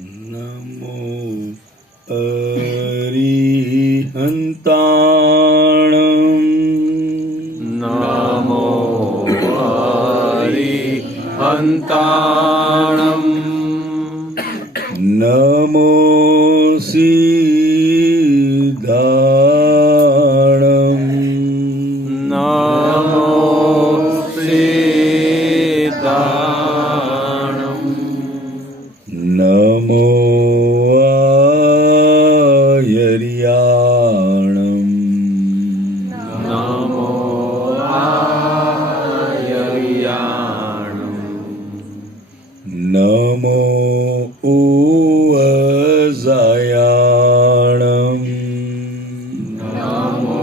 નમો અરિહંતાણં નમો હરિહંતાણં નમો સિદ્ધાણં નમો સિદ્ધાણં નમો આયર્યાણં નમો આયર્યાણં નમો ઉવઝાયાણં નમો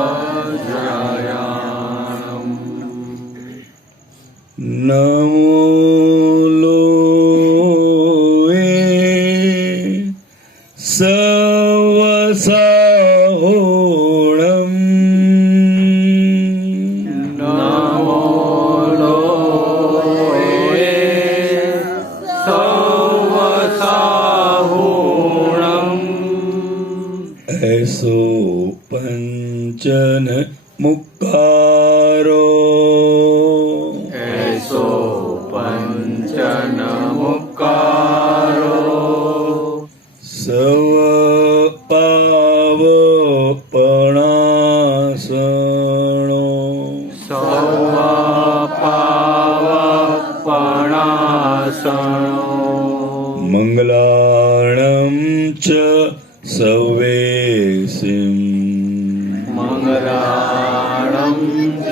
અજાયાણં નમો લોએ સવસાહોણં નમો લોએ સવસાહોણં એસો પંચન મુક્કારો એસો પંચન મુક્કારો serve પાવપણાસણો સૌપાવપણાસણો મંગલાણં ચ સવેસિં મંગલાણં ચ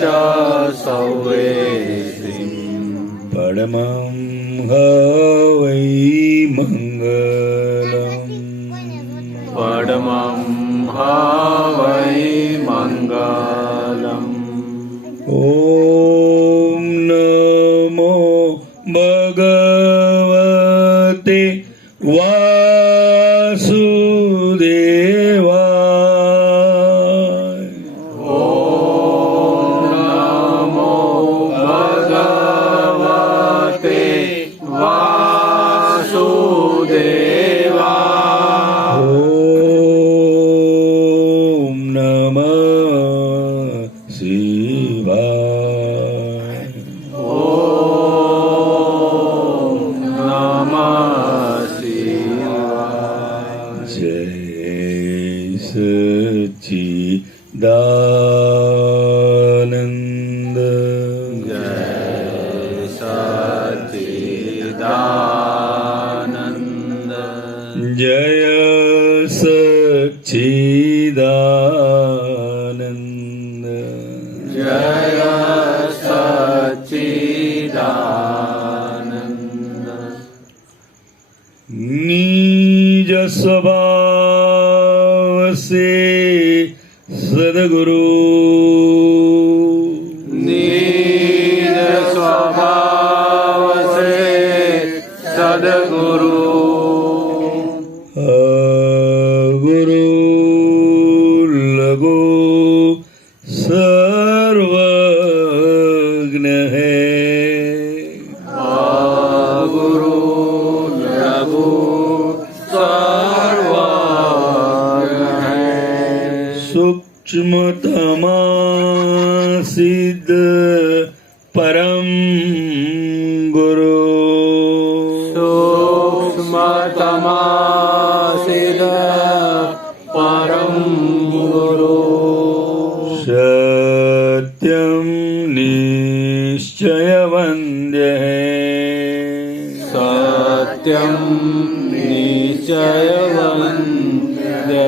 સૌવેસિં પરમં હવૈ મંગલં પડમં હવૈ મંગલમ ઓમ નમો ભગવતે વાસુદેવાય નમો ભગવતે વાસુદેવાય ઓમ નમઃ શિવાય ઓમ નમઃ શિવાય જય સચ્ચિદાનંદ જય સચ્ચિદાનંદ જય સચ્ચિદાનંદ જય સચ્ચિદાનંદ નિજ સ્વભાવ સે સદગુરુ નિજ સ્વભાવ સે સદગુરુ ગુરુ લઘુ સર્વજ્ઞ હૈ ગુરુ લઘુ સર્વજ્ઞ હૈ સૂક્ષ્મતમા સિદ્ધ પરમ ગુરુ સૂક્ષ્મતમાસિદ પરમ ગુરુ સત્યમ નિશ્ચય વંદ્ય સત્યમ નિશ્ચય વંદ્ય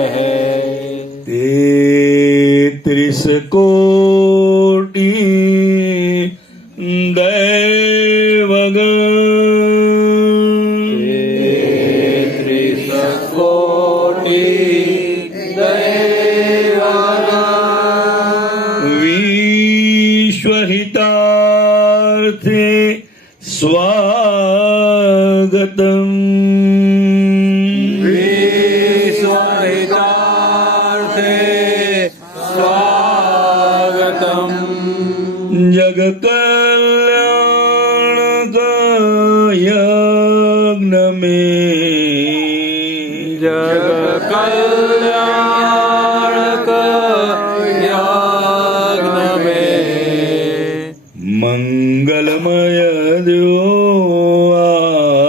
તેત્રીસ કોટી દૈવગણ તેત્રીસ કોટી દૈવગણ વિશ્વહિતાર્થે સ્વાગતમ વિશ્વહિતાર્થે સ્વાગતમ જગકલ્યાણક યજ્ઞ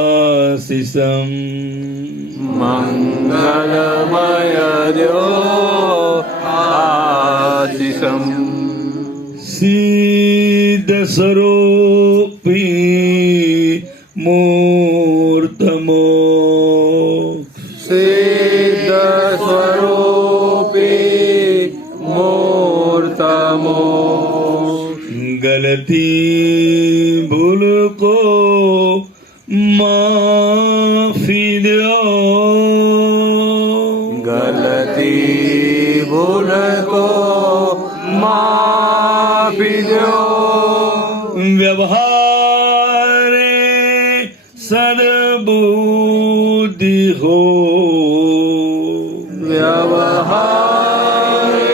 આશિષમ મંગલમય દ્યો આશિષમ સિદ્ધ સ્વરૂપી મૂર્તમો સિદ્ધ સ્વરૂપી મૂર્તમો ગલતી ભૂલ કો માફી દો ગલતી ભૂલ કો માફી દો વ્યવહારે સદબુદ્ધિ હો વ્યવહારે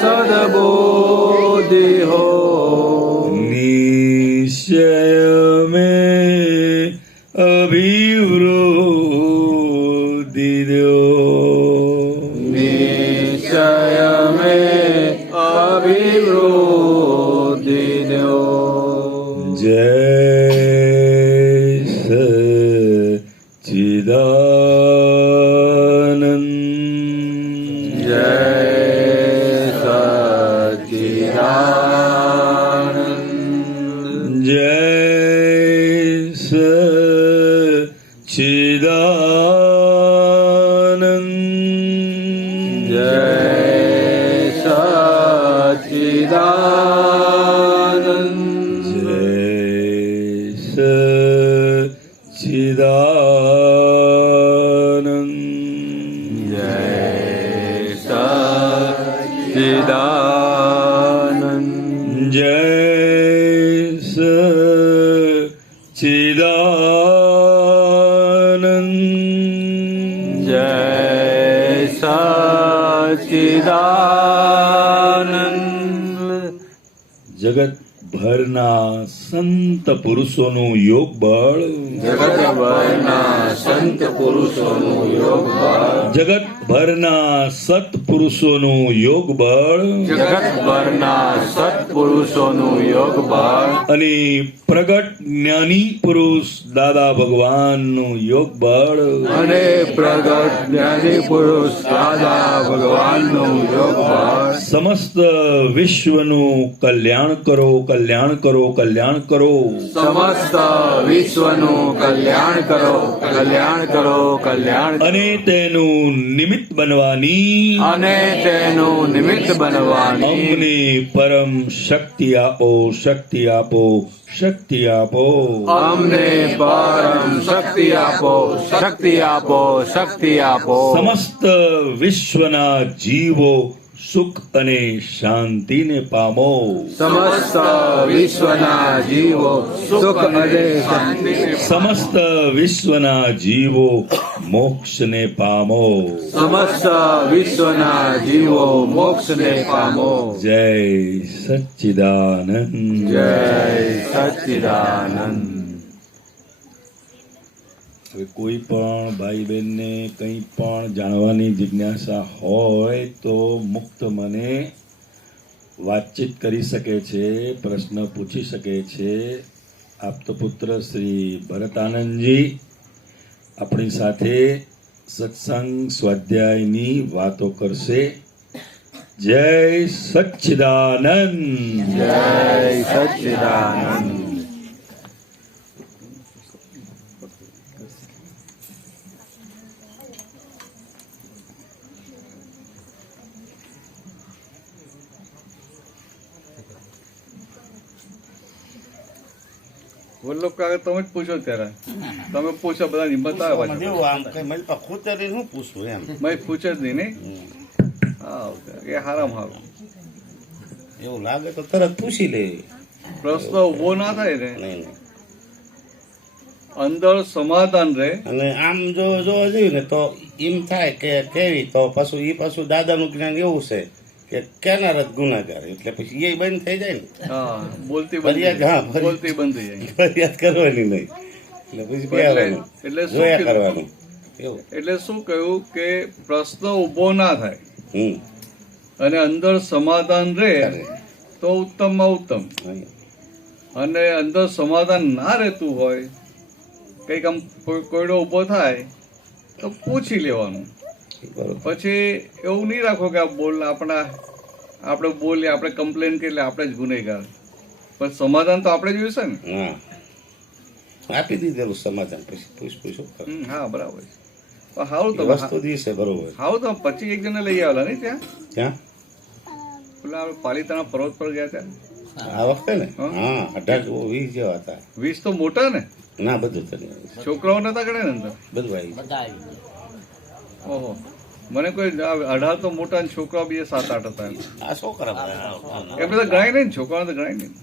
સદબુદ્ધિ હો નિશ્ચય में अभिवृद्धि दो निश्चय में अभिवृद्धि दो जय सच्चिदानंद जय सच्चिदानंद जय सच्चिदानंद जय सच्चिदानंद जय सच्चिदानंद जय सच्चिदानंद जगत ભરના સંત પુરુષોનું યોગ બળ જગતભરના સંત પુરુષોનું યોગ બળ જગતભરના સત્પુરુષોનું યોગ બળ જગતભરના સત્પુરુષોનું યોગ બળ અને પ્રગટ જ્ઞાની પુરુષ દાદા ભગવાનનું યોગ બળ અને પ્રગટ જ્ઞાની પુરુષ દાદા ભગવાનનું યોગ બળ સમસ્ત વિશ્વનું કલ્યાણ કરો કલ્યાણ કરો કલ્યાણ કરો સમસ્ત વિશ્વનું કલ્યાણ કરો કલ્યાણ કરો કલ્યાણ કરો. અને તેનું નિમિત્ત બનવાની અને તેનું નિમિત્ત બનવાની અમને પરમ શક્તિ આપો શક્તિ આપો શક્તિ આપો અમને પરમ શક્તિ આપો શક્તિ આપો શક્તિ આપો સમસ્ત વિશ્વના જીવો સુખ અને શાંતિને પામો સમસ્ત વિશ્વના જીવો સુખ અને શાંતિને સમસ્ત વિશ્વના જીવો મોક્ષને પામો સમસ્ત વિશ્વના જીવો મોક્ષને પામો જય સચ્ચિદાનંદ જય સચ્ચિદાનંદ. હવે કોઈ પણ ભાઈ બહેનને કંઈ પણ જાણવાની જિજ્ઞાસા હોય તો મુક્ત મને વાતચીત કરી શકે છે, પ્રશ્ન પૂછી શકે છે. આપતપુત્ર શ્રી ભરતાનંદજી આપણી સાથે સત્સંગ સ્વાધ્યાયની વાતો કરશે. જય સચ્ચિદાનંદ જય સચ્ચિદાનંદ. વલ્લભ કાકા તમે જ પૂછો ત્યારે તમે પૂછો બધા હિંમત આવે મેં પૂછે જ નહીં હા એ હારામ હારું એવું લાગે તો તરત પૂછી લે. પ્રશ્ન ઉભો ના થાય ને અંદર સમાધાન રહે. અને આમ જો જોવા જઈએ ને તો એમ થાય કે કેવી તો પાછું દાદાનું જ્ઞાન એવું છે કે કેનાર જ ગુનાગાર એટલે પછી એ બંધ થઈ જાય ને. હા બોલતી ફરિયાદ, હા, બંધ બોલતી બંધ થઈ જાય. ફરિયાદ કરવાની નહીં એટલે પછી કહેવાનું, એટલે શું જોયા કીધું? કરવાનું એવું. એટલે શું કહ્યું કે પ્રશ્ન ઉભો ના થાય હમ અને અંદર સમાધાન રહે તો ઉત્તમમાં ઉત્તમ. અને અંદર સમાધાન ના રહેતું હોય, કંઈક આમ કોયડો ઊભો થાય તો પૂછી લેવાનું. બરોબર. પછી એવું નહીં રાખો કે આપણે બોલીએ, આપણે કમ્પ્લેન કરીએ એટલે આપણે જ ગુનેગાર. પણ સમાધાન તો આપણે જોઈશે ને. હા, આપી દીધેલું સમાધાન, પછી પૂછું હા, બરાબર છે. પણ હારું તો વસ્તુ દિવસે બરોબર. હારું તો 25 જણને લઈ આવેલા નહીં ત્યાં ક્યાં પેલા આપણે પાલિતાણા પર્વત પર ગયા ત્યાં. આ વખતે ને? હા, 18-20 જેવા હતા. 20 તો મોટા ને, ના, બધું તો છોકરાઓ નતા ગણે ને અંદર. બધું આવી. ઓહો, મને કોઈ 18 તો મોટા ને છોકરાઓ બી 7-8 હતા. આ છોકરા એ બધા ગણાય નહીં, છોકરાઓ તો ગણાય નહીં.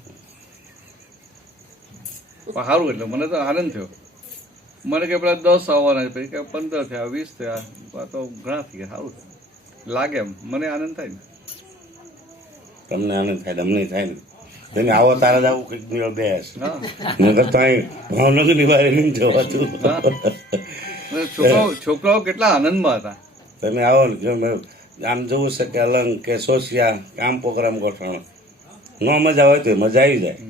પણ સારું, એટલે મને તો આનંદ થયો. મને કે પેલા 10 આવવાના છે, પછી કે 15 થયા, 20 થયા, આ તો ઘણા થઈ ગયા. સારું લાગે, એમ મને આનંદ થાય ને. તમને આનંદ થાય, અમને થાય ને. તમે આવો તારા જ આવું કંઈક મેળ બેસ. હા, નગર તો અહીં ભાવનગરની બહાર નહીં જવાતું. અને છોકરાઓ કેટલા આનંદમાં હતા. તમે આવો ને ગમે આમ જવું છે કે અલંગ કે સોસિયા કે આમ પ્રોગ્રામ ગોઠવણો, ન મજા હોય તો મજા આવી જાય.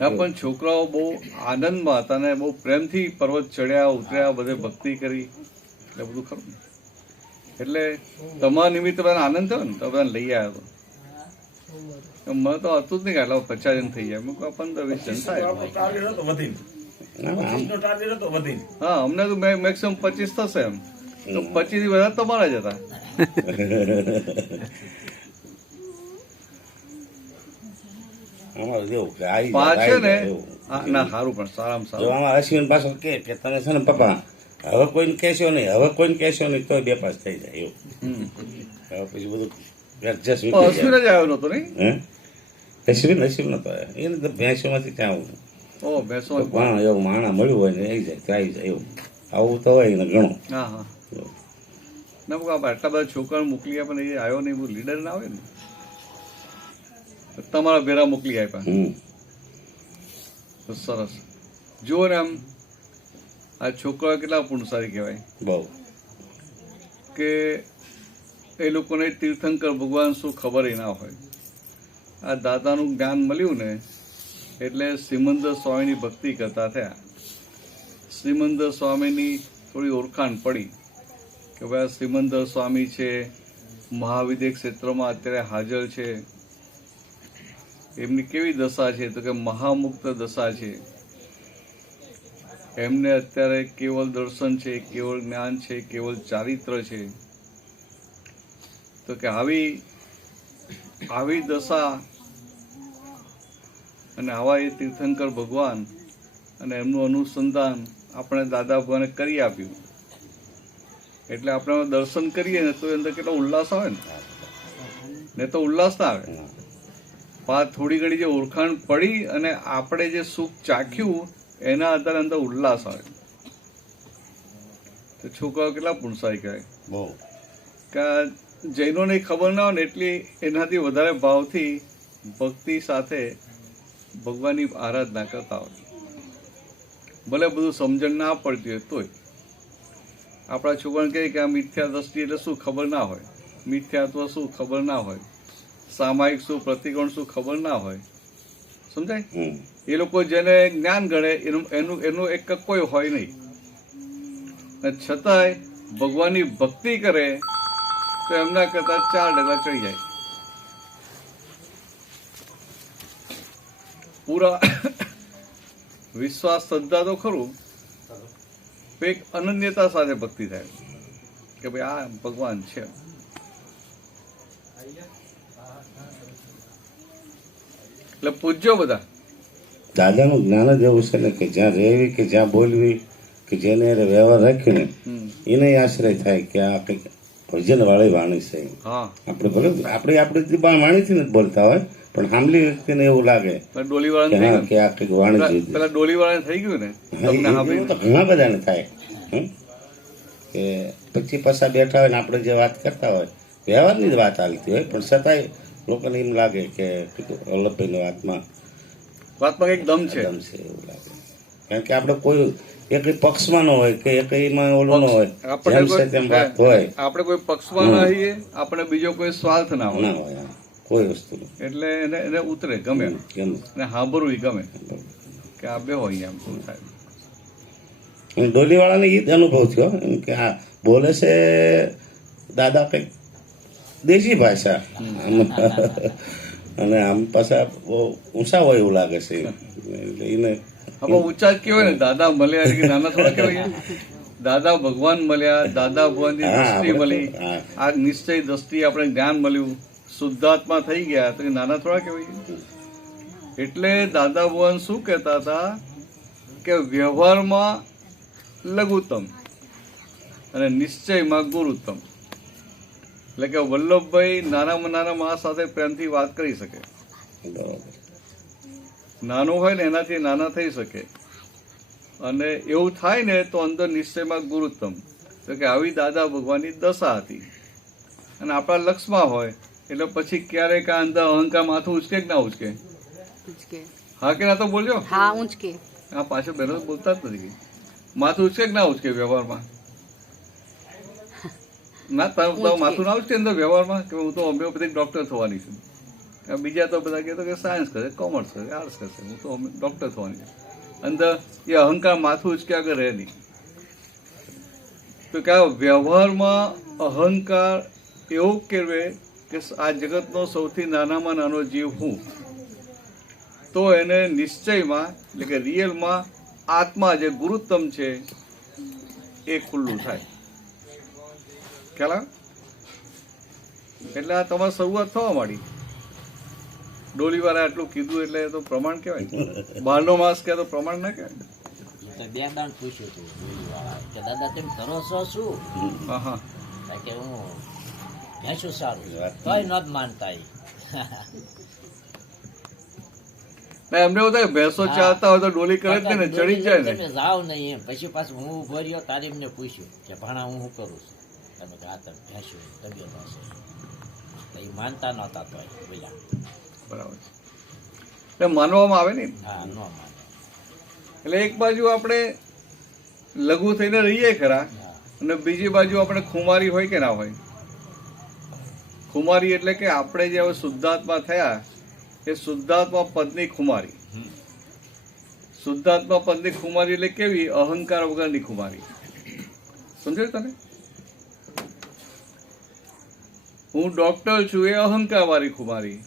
હા, પણ છોકરાઓ બહુ આનંદમાં હતા ને બહુ પ્રેમથી પર્વત ચડ્યા, ઉતર્યા, બધે ભક્તિ કરી, એટલે બધું ખરું ને. એટલે તમારા નિમિત્તે બધાને આનંદ થયો ને, તો બધાને લઈ આવ્યો હતો. મને તો હતું જ નહીં કે આટલા 50 જણ થઈ જાય. મેં 15-20 જણ થાય. હા, અમને તો મેક્સિમમ 25 થશે એમ. તો 25 થી વધારે તમારા જ હતા. અમારે જેવું કે આવી પાંચ છે ને. એવું. ના, સારું, પણ સારામાં જો સારું. આમાં અશ્વિન પાછો કે તને છે ને પપ્પા હવે કોઈને કહેશો નહીં, હવે કોઈને કહેશો નહીં, તોય 2 પાસ થઈ જાય એવું. હવે પછી બધું એડજસ્ટ પણ અશ્વિન જ આવ્યો નતો નહીં. હે અશ્વિન નતો આવ્યો. એને તો ભેંસોમાંથી ક્યાં આવું. ઓ, બેસો. હા, એવું માણા મળ્યું હોય ને આવી જાય તો આવી જાય એવું. આવું તો હોય ને ઘણું. હા, હા. ના, આટલા બધા છોકરાઓ મોકલી આપ્યા ને એ આવ્યો નહીં, બહુ લીડર ના આવે ને. તમારા ભેરા મોકલી આપ્યા. તો સરસ. જુઓ ને, આમ આ છોકરાઓ કેટલા પુણસારી કહેવાય. બહુ. કે એ લોકોને તીર્થંકર ભગવાન શું ખબર ના હોય. આ દાદાનું જ્ઞાન મળ્યું ને એટલે શ્રીમંદર સ્વામીની ભક્તિ કરતા થયા. શ્રીમંદર સ્વામીની થોડી ઓળખાણ પડી કે ભાઈ આ શ્રીમંદર સ્વામી છે, મહાવિદ્ય ક્ષેત્રમાં અત્યારે હાજર છે. એમની કેવી દશા છે તો કે મહામુક્ત દશા છે. એમને અત્યારે કેવળ દર્શન છે, કેવળ જ્ઞાન છે, કેવળ ચારિત્ર છે. તો કે આવી દશા અને આવા એ તીર્થંકર ભગવાન અને એમનું અનુસંધાન આપણે દાદા ભગવાને કરી આપ્યું. એટલે આપણે દર્શન કરીએ ને તો અંદર કેટલો ઉલ્લાસ આવે ને તો ઉલ્લાસ ના આવે. થોડી ઘણી જે ઓળખાણ પડી અને આપણે જે સુખ ચાખ્યું એના આધારે અંદર ઉલ્લાસ આવે. તો છોકરાઓ કેટલા પુણસારી કહેવાય. બહુ. કે જૈનોને ખબર ના હોય ને એટલી એનાથી વધારે ભાવથી ભક્તિ સાથે ભગવાનની આરાધના કરતા હોય. ભલે બધું સમજણ ના પડતી હોય તોય આપણા છોકરાને કહે કે આ મિથ્યા દ્રષ્ટિ એટલે શું ખબર ના હોય, મિથ્યાત્વ શું ખબર ના હોય, સામાયિક શું, પ્રતિકોણ શું ખબર ના હોય. સમજાય? એ લોકો જેને જ્ઞાન ગણે એનું એક કોઈ હોય નહીં. છતાંય ભગવાનની ભક્તિ કરે તો એમના કરતા 4 ડગલા ચડી જાય. પૂરા વિશ્વાસ શ્રદ્ધા તો ખરું, એક અનન્યતા સાથે ભક્તિ થાય કે ભાઈ આ ભગવાન છે. એટલે પૂજ્યો બધા. દાદાનું જ્ઞાન જ એવું છે ને કે જ્યાં રહેવી કે જ્યાં બોલવી કે જેને વ્યવહાર રાખીને એને આશ્રય થાય કે આ કંઈક ભજન વાળી વાણી છે. હા, આપણે ભલે આપણી વાણીથી નથી બોલતા હોય પણ સાંભળી વ્યક્તિને એવું લાગે ડોલી કે હા કે આ કંઈક વાણી પેલા ડોલી વાળા થઈ ગયું ને તમને એવું તો ઘણા બધાને થાય. કે પછી પાછા બેઠા હોય ને આપણે જે વાત કરતા હોય વ્યવહારની જ વાત ચાલતી હોય પણ છતાંય લોકોને એમ લાગે કે વલ્લભભાઈની વાતમાં કંઈક દમ છે. એવું લાગે કારણ કે આપણે કોઈ એક પક્ષમાં ન હોય કે એક એમાં ઓલું ન હોય, જેમ છે તેમ વાત હોય. આપણે કોઈ પક્ષમાં ના હોઈએ, આપણે બીજો કોઈ સ્વાર્થ ના હોય. કોઈ વસ્તુ નહીં. એટલે એને એને ઉતરે ગમે કેમ અને સાંભળવું ગમે કે આ બે હોય એમ શું થાય. ડોલીવાળાને એ જ અનુભવ થયો એમ કે આ બોલે છે દાદા કંઈક દેશી ભાષા અને આમ પાછા બહુ ઊંચા હોય એવું લાગે છે એટલે એને હવે ઊંચા જ કેવાય ને, દાદા મળ્યા એટલે કે નાના થોડા કેવાય. દાદા ભગવાન મળ્યા, દાદા ભગવાનની હા, દ્રષ્ટિ મળી, હા. આ નિશ્ચય દ્રષ્ટિ આપણે જ્ઞાન મળ્યું, શુદ્ધાત્મા થઈ ગયા તો એ નાના થોડા કેવાય. એટલે દાદા ભગવાન શું કહેતા હતા કે વ્યવહારમાં લઘુત્તમ અને નિશ્ચયમાં ગુરુત્તમ. એટલે કે વલ્લભભાઈ નાનામાં નાના માણસ સાથે પ્રેમથી વાત કરી શકે, બરોબર નાનો હોય ને એનાથી નાના થઈ શકે, અને એવું થાય ને તો અંદર નિશ્ચયમાં ગુરુત્તમ. તો કે આવી દાદા ભગવાનની દશા હતી. અને આપણા લક્ષમાં હોય એટલે પછી ક્યારેક આ અંદર અહંકાર માથું ઉચકે કે ના ઉચકે? ઉચકે. હા કે ના તો બોલજો. હા ઉંચકે. આ પાછળ બહેનો બોલતા જ નથી. માથું ઉચકે કે ના ઉચકે વ્યવહારમાં? ના તારું માથું ના ઉચકે અંદર વ્યવહારમાં કે હું તો હોમિયોપેથિક ડોક્ટર થવાની છું. બીજા તો બધા કહેતો કે સાયન્સ કરે, કોમર્સ કરે, આર્ટ્સ કરશે, હું તો ડોક્ટર થવાની છું. અંદર એ અહંકાર માથું ઉચક્યા આગળ રહે નહીં. તો કે આ વ્યવહારમાં અહંકાર એવું કેળવે કે આ જગતનો સૌથી નાનામાં નાનો જીવ હું, તો એને નિશ્ચયમાં એટલે કે રિયલમાં આત્મા જે ગુરુત્તમ છે એ ખુલ્લું થાય. ખ્યાલ આવે? એટલે આ તમારે શરૂઆત થવા માંડી. ડોલીવાળા આટલું કીધું એટલે એ તો પ્રમાણ કહેવાય. બહારનો માસ કહે તો પ્રમાણ ના કહેવાય. તો બે દાણ પૂછ્યું હતું ડોલીવાળા કે દાદા તેમ કરો છો શું? હા હા કે હું ભેંસું સારું તોય ન જ માનતા ઈ. ના, એમને એવું થાય ભેંસો ચાલતા હોય તો ડોલી કરે જ ને, ચડી જ જાય ને. તમે જાઓ નહીં એમ. પછી પાછું હું ઉભો રહ્યો, તારી એમને પૂછ્યું કે ભાણા હું શું કરું છું? તમે કે આ તમે ભેંસું તબિયત હશે. તો એ માનતા નહોતા તોય બોલ્યા. બરાબર છે. એટલે માનવામાં આવે ને. હા, ન માને. એટલે એક બાજુ આપણે લઘુ થઈને રહીએ ખરા, અને બીજી બાજુ આપણે ખુમારી હોય કે ના હોય. ખુમારી એટલે કે આપણે જે હવે શુદ્ધાત્મા થયા એ શુદ્ધાત્મા પદની ખુમારી. શુદ્ધાત્મા પદની ખુમારી એટલે કેવી? અહંકાર વગરની ખુમારી. સમજાયું તને? હું ડોક્ટર છું એ અહંકાર વાળી ખુમારી,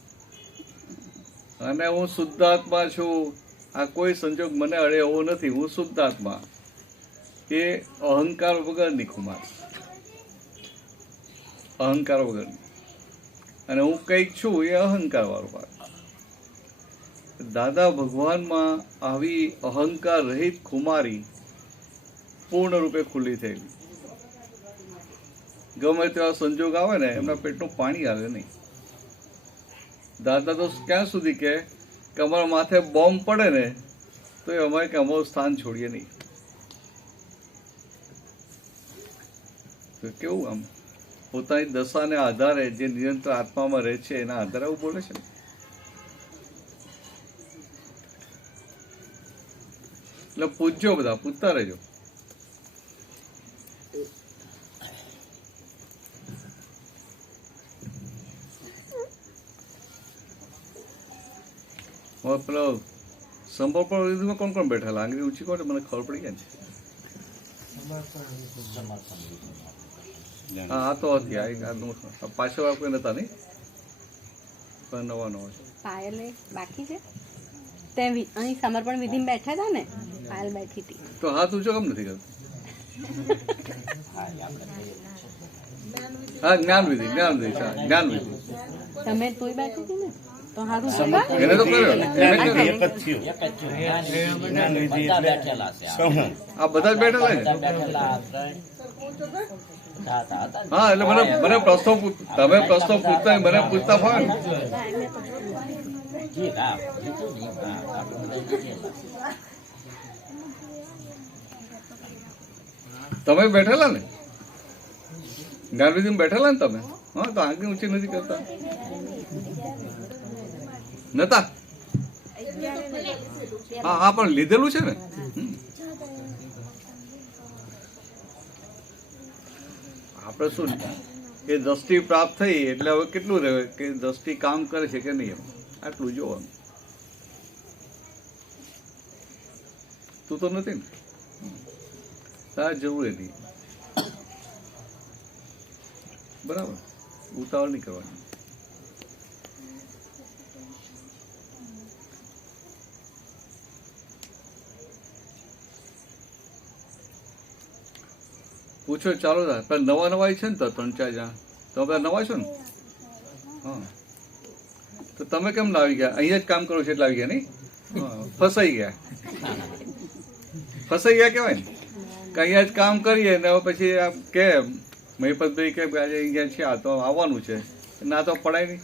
અને હું શુદ્ધાત્મા છું, આ કોઈ સંજોગ મને અડે એવો નથી, હું શુદ્ધાત્મા, એ અહંકાર વગરની ખુમારી. અહંકાર વગરની. અને હું કંઈક છું એ અહંકાર વાળો ભાગ. દાદા ભગવાનમાં આવી અહંકાર રહિત ખુમારી પૂર્ણ રૂપે ખુલ્લી થયેલી. ગમે તેવા સંજોગ આવે ને એમના પેટનું પાણી આવે નહીં. દાદા તો ક્યાં સુધી કે અમારા માથે બોમ્બ પડે ને તો એ અમારે કે અમારું સ્થાન છોડીએ નહીં. તો કેવું આમ પોતાની દશાને આધારે જે નિરંતર આત્મામાં રહે છે એના આધારે આવું બોલે છે. એટલે પૂછજો, બધા પૂછતા રહેજો. હવે પેલો સંભવ પણ કોણ કોણ બેઠેલા? આંગળી ઊંચી કોણ? મને ખબર પડી ગયા છે. હા આ તો હતી. આ પાછળ કોઈ નતા નહીં, પણ નવા નવા છે. પાયલ બાકી છે તે અહીં સમર્પણ વિધિ બેઠા હતા ને, પાયલ બેઠી હતી. તો હાથ ઊંચો કેમ નથી કરતો? હા જ્ઞાન વિધિ, જ્ઞાન વિધિ, જ્ઞાન વિધિ. તમે તોય બેઠી હતી ને તો હારું છે. એને તો કર્યો ને. એને કર્યો. એક જ થયું. એક જ છે. બધા બેઠેલા છે. આ બધા જ બેઠેલા ને. બધા બેઠેલા ત્રણ સાત હતા ને. હા એટલે મને પ્રશ્નો તમે પ્રશ્નો પૂછતા હોય, મને પૂછતા ફાવે ને. જી હા, જીતું નહીં. હા, આપણે બધા જીતેલા. તમે બેઠેલા ને જ્ઞાનવિધિમાં બેઠેલા ને તમે? હા તો આંગળી ઊંચી નથી કરતા નતા? હા હા પણ લીધેલું છે ને. આપણે શું એ દ્રષ્ટિ પ્રાપ્ત થઈ એટલે હવે કેટલું રહે કે દ્રષ્ટિ કામ કરે છે કે નહીં, આટલું જોવાનું. તું તો નથી ને, તારે જરૂર નથી. બરાબર, ઉતાવળ નહીં કરવાની. પૂછો ચાલો પેલા નવા છે ને તો 3-4 જણા તો બધા નવા છો ને. હા, તો તમે કેમ ના આવી ગયા? અહીંયા જ કામ કરો છો એટલે આવી ગયા નહીં? ફસાઈ ગયા કહેવાય ને કે અહીંયા જ કામ કરીએ ને હવે પછી આમ કે મહિપતભાઈ કે આજે અહીંયા છે આ તો આવવાનું છે, ના તો પડાય નહીં.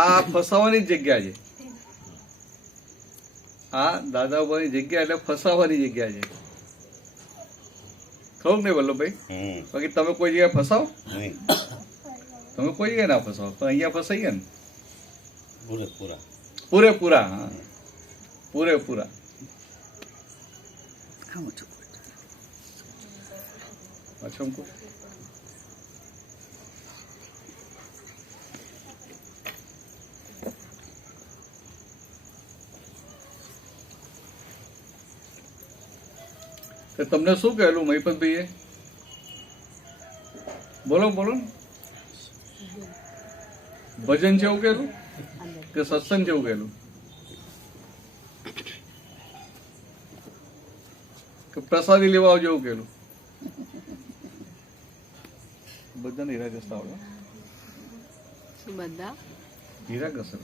આ ફસાવાની જ જગ્યા છે. આ દાદાભાઈની જગ્યા એટલે ફસાવાની જગ્યા છે. ખબર નહીં વલ્લભભાઈ? બાકી તમે કોઈ જગ્યાએ ફસાવો? તમે કોઈ જગ્યાએ ના ફસાવો, તો અહીંયા ફસાઈ ગયા ને પૂરેપૂરા. હા, પૂરેપૂરા. પાછો મૂકો. તમને શું કહેલું મહિપતભાઈએ? બોલો બોલો ને. ભજન છે એવું કહેલું કે સત્સંગ જેવું કહેલું કે પ્રસાદી લેવા આવજો એવું કહેલું? બધાને હીરા ઘસતા આવડે? બધા હીરા ઘસે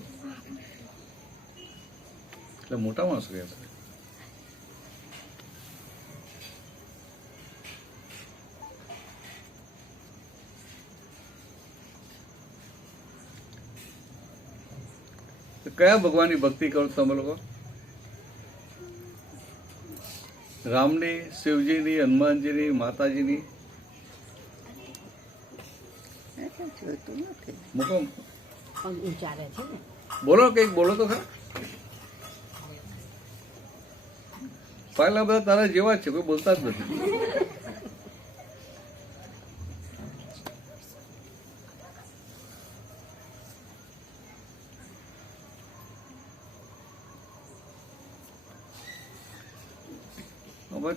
એટલે મોટા માણસો કહે છે. કયા ભગવાનની ભક્તિ કરો તમે લોકો? રામની, શિવજીની, હનુમાનજીની, માતાજીની? મૂકો. ઉચ્ચારે છે ને. બોલો કઈક બોલો તો ખરા. પહેલા બધા તારા જેવા જ છે, કોઈ બોલતા જ નથી.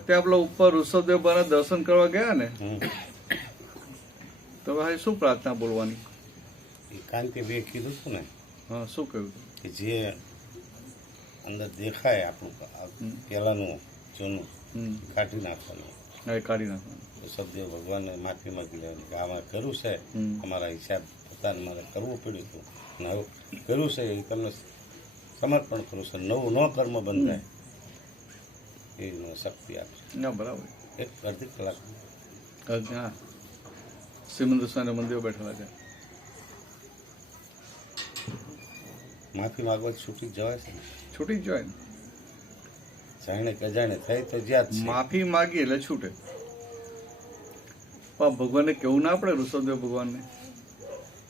ત્યાં પેલા ઉપર ઋષભદેવ બાના દર્શન કરવા ગયા ને, તો ભાઈ શું પ્રાર્થના બોલવાની? કાંતિભાઈ કીધું હતું ને. હા, શું કહ્યું? કે જે અંદર દેખાય આપણું પેલાનું જૂનું કાઢી નાખવાનું. હા, કાઢી નાખવાનું. ઋષભદેવ ભગવાનને માફી માંગી લેવાની કે આમાં કર્યું છે, અમારા હિસાબ પોતાને મારે કરવું પડ્યું હતું અને હવે કર્યું છે એ તમને સમર્પણ કરું છું. નવું ન કર્મ બંધાય એનો શક્તિ આપશે. ના, બરાબર. એક અડધી કલાક. હા, શ્રીમંત સ્વામી મંદિર બેઠેલા છે. માફી માંગવા છૂટી જવાય છે ને? છૂટી જ જાય ને. જાણે કે અજાણે થઈ તો જ્યાં જ છે. માફી માગી એટલે છૂટે. પણ ભગવાનને કેવું ના પડે ઋષભદેવ ભગવાનને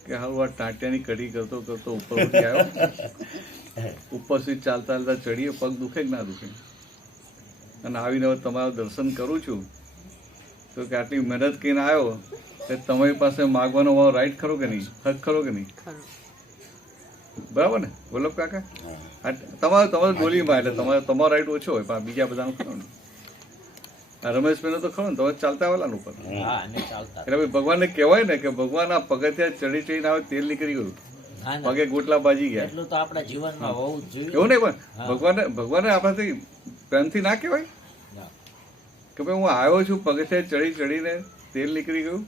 કે હાલ આ ટાંટિયાની કઢી કરતો કરતો ઉપર ઉઠી આવ્યો, ઉપરથી ચાલતા ચાલતા ચડીએ, પગ દુખે કે ના દુખે? અને આવીને હવે તમારું દર્શન કરું છું તો કે આટલી મહેનત કરીને આવ્યો તો તમારી પાસે માગવાનો રાઈટ ખરો કે નહીં? હક ખરો કે નહીં? બરાબર ને વલ્લભ કાકા? તમારે બોલીમાં એટલે તમારો રાઈટ ઓછો હોય, પણ બીજા બધાનો ખરો ને. આ રમેશભાઈ તો ખરો ને, તમે ચાલતા આવેલા ઉપર. એટલે ભગવાનને કહેવાય ને કે ભગવાન આ પગથિયા ચડી ચડીને આવે, તેલ નીકળી ગયું, પગે ગોટલા બાજી ગયા. એટલું તો આપણા જીવનમાં હોવું જ જોઈએ. એવું નહીં, પણ ભગવાને આપણાથી પ્રેમથી ના કહેવાય કે ભાઈ હું આવ્યો છું, પગથિયા ચડી ચડીને તેલ નીકળી ગયું,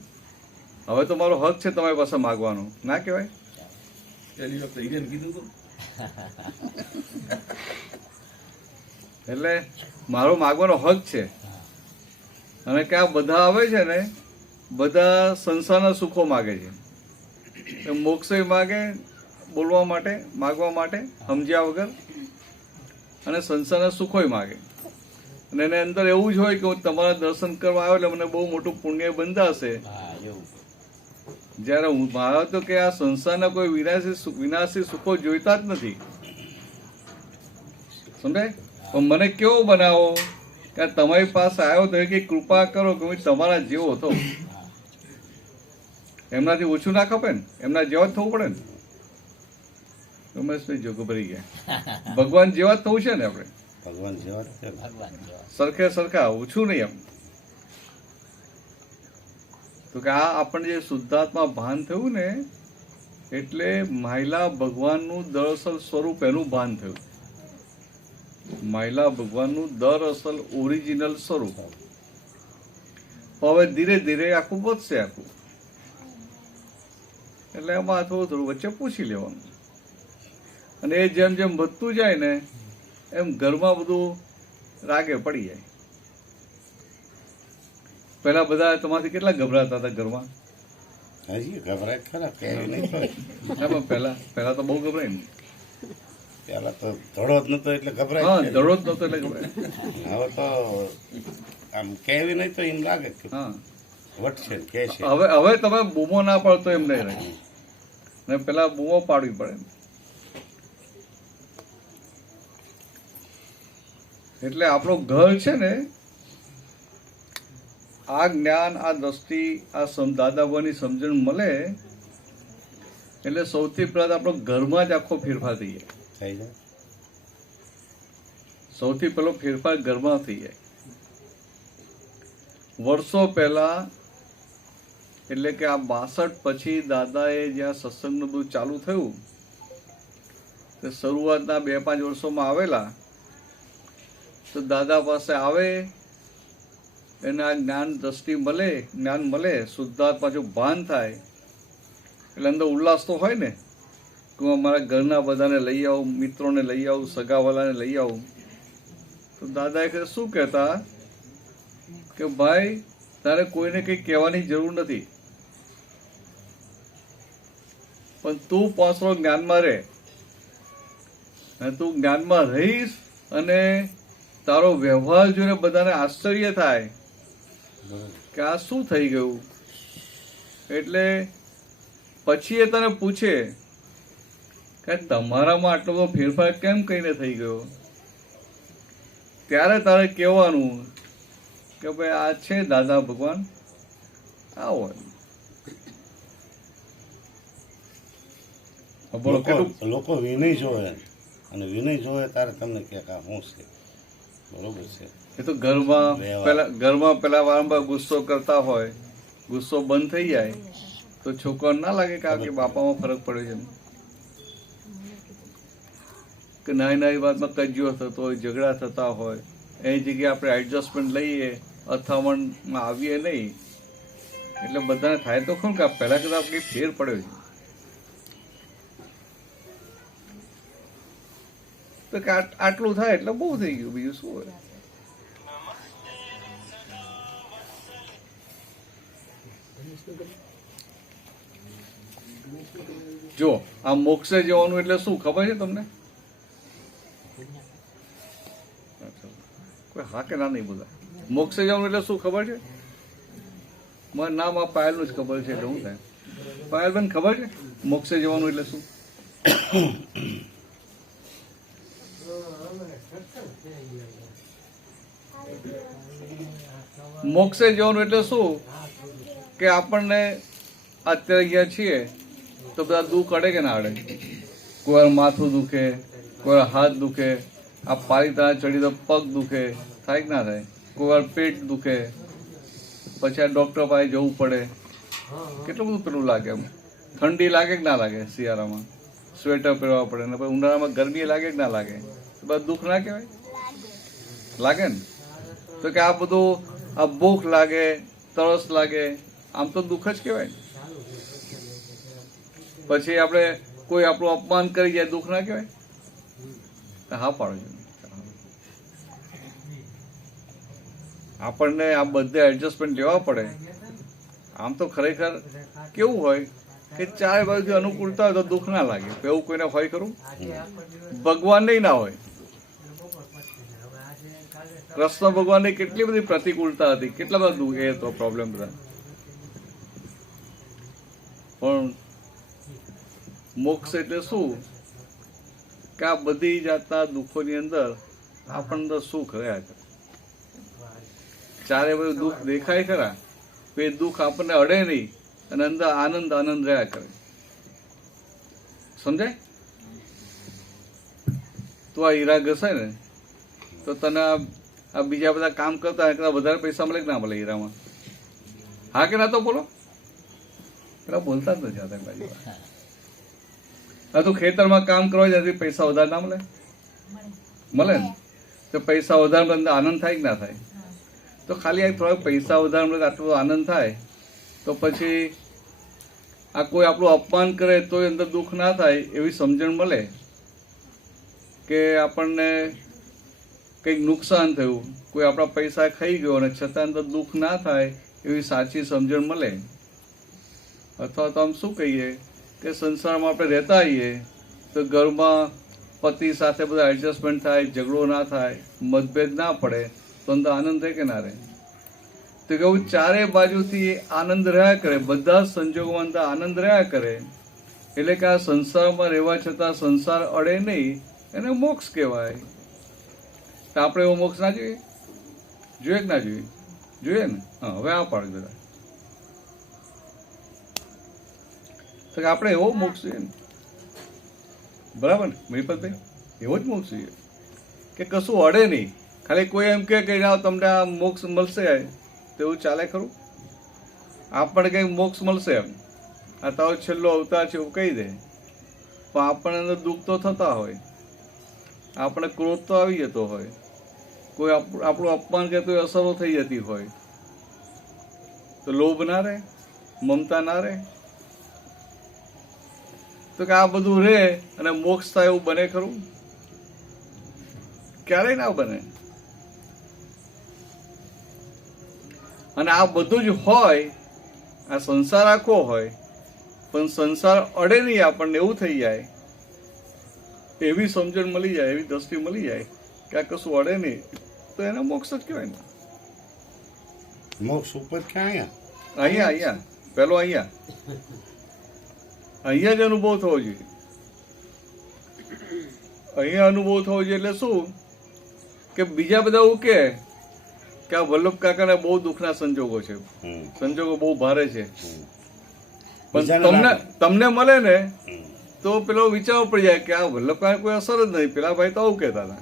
હવે તો મારો હક છે તમારી પાસે માગવાનો, ના કહેવાય? એટલે મારો માગવાનો હક છે. અને કે આ બધા આવે છે ને, બધા સંસારના સુખો માગે છે, મોક્ષ માગે બોલવા માટે, માગવા માટે સમજ્યા વગર, અને સંસારના સુખોય માગે. અને એને અંદર એવું જ હોય કે હું તમારા દર્શન કરવા આવ્યો એટલે મને બહુ મોટું પુણ્ય બંધાશે. જયારે હું મારા તો કે આ સંસારના કોઈ વિનાશી સુખો જોઈતા જ નથી, સમજાય? પણ મને કેવો બનાવો કે તમારી પાસે આવ્યો તો કે કૃપા કરો કે હું તમારા જેવો હતો. એમનાથી ઓછું ના ખપે ને, એમના જેવા જ થવું પડે ને. રમેશભાઈ જો ગભરાઈ ગયા. ભગવાન જેવા જ થવું છે ને આપણે, ભગવાન જેવા જ છે ને. ભગવાન જેવા. સરખે સરખા, ઓછું નહીં એમ. તો કે આ આપણને જે શુદ્ધાત્મા ભાન થયું ને, એટલે માયલા ભગવાનનું દરઅસલ સ્વરૂપ એનું ભાન થયું. માયલા ભગવાનનું દરઅસલ ઓરિજિનલ સ્વરૂપ. હવે ધીરે ધીરે આખું વધશે આખું. એટલે એમાં થોડું થોડું વચ્ચે પૂછી લેવાનું. અને એ જેમ જેમ વધતું જાય ને એમ ઘરમાં બધું રાગે પડી જાય. પેલા બધા તમારાથી કેટલા ગભરાતા હતા ઘરમાં? હજી ગભરાય ખરા, કહેવી નહીં તો. હા, પણ પહેલા તો બહુ ગભરાય ને. પેલા તો ધડો જ નતો એટલે ગભરાય. હા, જ છે. દરરોજ નતો એટલે ગભરાય. હવે તો આમ કહેવી નહીં તો એમ લાગે કે હા, વટશે ને કે છે. હવે તમે બૂમો ના પાડતો એમ નહીં રહે. ને પેલા બૂમો પાડવી પડે. એટલે આપણું ઘર છે ને, આ જ્ઞાન, આ દ્રષ્ટિ, આ દાદા ભગવાનની સમજણ મળે એટલે સૌથી પહેલા આપણો ઘરમાં જ આખો ફેરફાર થઈ જાય. થઈ જાય. સૌથી પહેલો ફેરફાર ઘરમાં થઈ જાય. વર્ષો પહેલા એટલે કે આ 62 પછી દાદાએ જ્યાં સત્સંગનું બધું ચાલુ થયું તે શરૂઆતના 2-5 વર્ષોમાં આવેલા, તો દાદા પાસે આવે એને આ જ્ઞાન દ્રષ્ટિ મળે, જ્ઞાન મળે, શુદ્ધાત્મા જો ભાન થાય એટલે અંદર ઉલ્લાસ તો હોય ને કે હું અમારા ઘરના બધાને લઈ આવું, મિત્રોને લઈ આવું, સગાવાલાને લઈ આવું. તો દાદાએ શું કહેતા કે ભાઈ તારે કોઈને કંઈ કહેવાની જરૂર નથી, પણ તું પાછો જ્ઞાનમાં રહે અને તું જ્ઞાનમાં રહીશ અને તારો વ્યવહાર જોઈને બધાને આશ્ચર્ય થાય કે આ શું થઈ ગયું. એટલે પછી એ તને પૂછે કે તમારામાં આટલો બધો ફેરફાર કેમ કહીને થઈ ગયો, ત્યારે તારે કહેવાનું કે ભાઈ આ છે દાદા ભગવાન, આવો. બોલો કેટલું લોકો વિનય જોવે અને વિનય જોવે ત્યારે તમને કે આ શું છે. બરોબર છે. એ તો ઘરમાં પેલા વારંવાર ગુસ્સો કરતા હોય, ગુસ્સો બંધ થઈ જાય તો છોકરાને ના લાગે કે આ કે બાપામાં ફરક પડ્યો છે, કે નાની નાની વાતમાં કજિયો થતો હોય, ઝઘડા થતા હોય, એ જગ્યાએ આપણે એડજસ્ટમેન્ટ લઈએ, અથામણમાં આવીએ નહીં. એટલે બધાને થાય તો ખરું કે પહેલા કરતા કંઈ ફેર પડ્યો છે. તો કે આટલું થાય એટલે બહુ થઈ ગયું, બીજું શું હોય. જો આ મોક્ષે જવાનું એટલે શું ખબર છે તમને? કોઈ હા કે ના નહીં બોલા. મોક્ષે જવાનું એટલે શું ખબર છે? મારું નામ આ પાયલનું જ ખબર છે એટલે હું થાય. પાયલબેન ખબર છે મોક્ષે જવાનું એટલે શું? મોક્ષે જવાનું એટલે શું કે આપણને અત્યારે ગયા છીએ તો બધા દુઃખ અડે કે ના અડે? કોઈ વાર માથું દુખે, કોઈ વાર હાથ દુખે, આ પાલિતાણા ચડી તો પગ દુખે, થાય કે ના થાય? કોઈ વાર પેટ દુખે, પછી આ ડોક્ટર પાસે જવું પડે. કેટલું બધું પેલું લાગે. એમ ઠંડી લાગે કે ના લાગે? શિયાળામાં સ્વેટર પહેરવા પડે ને પછી ઉનાળામાં ગરમી લાગે કે ના લાગે? તો બધું દુઃખ ના કહેવાય? લાગે ને. તો કે આ બધું આ ભૂખ લાગે, તરસ લાગે, આમ તો દુઃખ જ કહેવાય ને. પછી આપણે કોઈ આપણું અપમાન કરી જાય, દુઃખ ના કહેવાય? હા પાડો. આપણને આ બધે એડજસ્ટમેન્ટ લેવા પડે. આમ તો ખરેખર કેવું હોય કે ચારે બાજુથી અનુકૂળતા હોય તો દુઃખ ના લાગે. એવું કોઈને હોય ખરું? ભગવાન નહીં ના હોય. કૃષ્ણ ભગવાનની કેટલી બધી પ્રતિકૂળતા હતી, કેટલા બધા દુઃખ, એ તો પ્રોબ્લેમ બધા. પણ મોક્ષ એટલે શું કે આ બધી જાતના દુઃખોની અંદર આપણને સુખ રહ્યા છે. ચારે બધું દુઃખ દેખાય ખરા, એ દુઃખ આપણને અડે નહીં અને અંદર આનંદ આનંદ રહ્યા કરે. સમજાય? તું આ હીરા ઘસાય ને તો તને આ બીજા બધા કામ કરતા હોય કરતા વધારે પૈસા મળે કે ના મળે હીરામાં? હા કે ના? તો બોલો. પેલા બોલતા જ નથી આતંકવાદી. હા, તું ખેતરમાં કામ કરવા જાય પૈસા વધારે ના મળે? મળે ને? તો પૈસા વધારે મળે આનંદ થાય કે ના થાય? તો ખાલી આ થોડા પૈસા વધારે મળે આટલો બધો આનંદ થાય તો પછી આ કોઈ આપણું અપમાન કરે તો અંદર દુઃખ ના થાય એવી સમજણ મળે કે આપણને કંઈક નુકસાન થયું, કોઈ આપણા પૈસા ખાઈ ગયો અને છતાં અંદર દુઃખ ના થાય એવી સાચી સમજણ મળે. અથવા તો આમ શું કહીએ કે સંસારમાં આપણે રહેતા આવીએ તો ઘરમાં પતિ સાથે બધા એડજસ્ટમેન્ટ થાય, ઝઘડો ના થાય, મતભેદ ના પડે તો અંદર આનંદ રહે કે ના રહે? તો કહું ચારે બાજુથી આનંદ રહ્યા કરે, બધા સંજોગોમાં અંદર આનંદ રહ્યા કરે એટલે કે આ સંસારમાં રહેવા છતાં સંસાર અડે નહીં, એને મોક્ષ કહેવાય. તો આપણે એવો મોક્ષ ના જોઈએ? જોઈએ કે ના જોઈએ? જોઈએ ને? હા, હવે આ પાડ બધા તો આપણે એવો મોક્ષ જોઈએ ને, બરાબર ને મહિપતભાઈ? એવો જ મોક્ષ જોઈએ કે કશું અડે નહીં. ખાલી કોઈ એમ કે તમને આ મોક્ષ મળશે તો એવું ચાલે ખરું? આપણને કંઈક મોક્ષ મળશે એમ આ તારો છેલ્લો અવતાર છે એવું કહી દે, પણ આપણને અંદર દુઃખ તો થતા હોય, આપણે ક્રોધ તો આવી જતો હોય, કોઈ આપણું અપમાન કરે તો અસરો થઈ જતી હોય, તો લોભ ના રહે, મમતા ના રહે? તો કે આ બધું રહે અને મોક્ષ થાય એવું બને ખરું? ક્યારેય ના બને. અને આ બધું જ હોય, આ સંસાર આખો હોય પણ સંસાર અડે નહીં આપણને એવું થઈ જાય, એવી સમજણ મળી જાય, એવી દ્રષ્ટિ મળી જાય કે આ કશું અડે નહીં તો એને મોક્ષ જ કહેવાય ને. મોક્ષ ઉપર ક્યાં? અહીંયા પેલો અહીંયા જ અનુભવ થવો જોઈએ. અહીંયા અનુભવ થવો જોઈએ એટલે શું કે બીજા બધા એવું કે આ વલ્લભ કાકાને બહુ દુઃખના સંજોગો છે, સંજોગો બહુ ભારે છે, પણ તમને મળે ને તો પેલો વિચારવો પડી જાય કે આ વલ્લભ કાકા કોઈ અસર જ નહીં, પેલા ભાઈ તો આવું કહેતા હતા.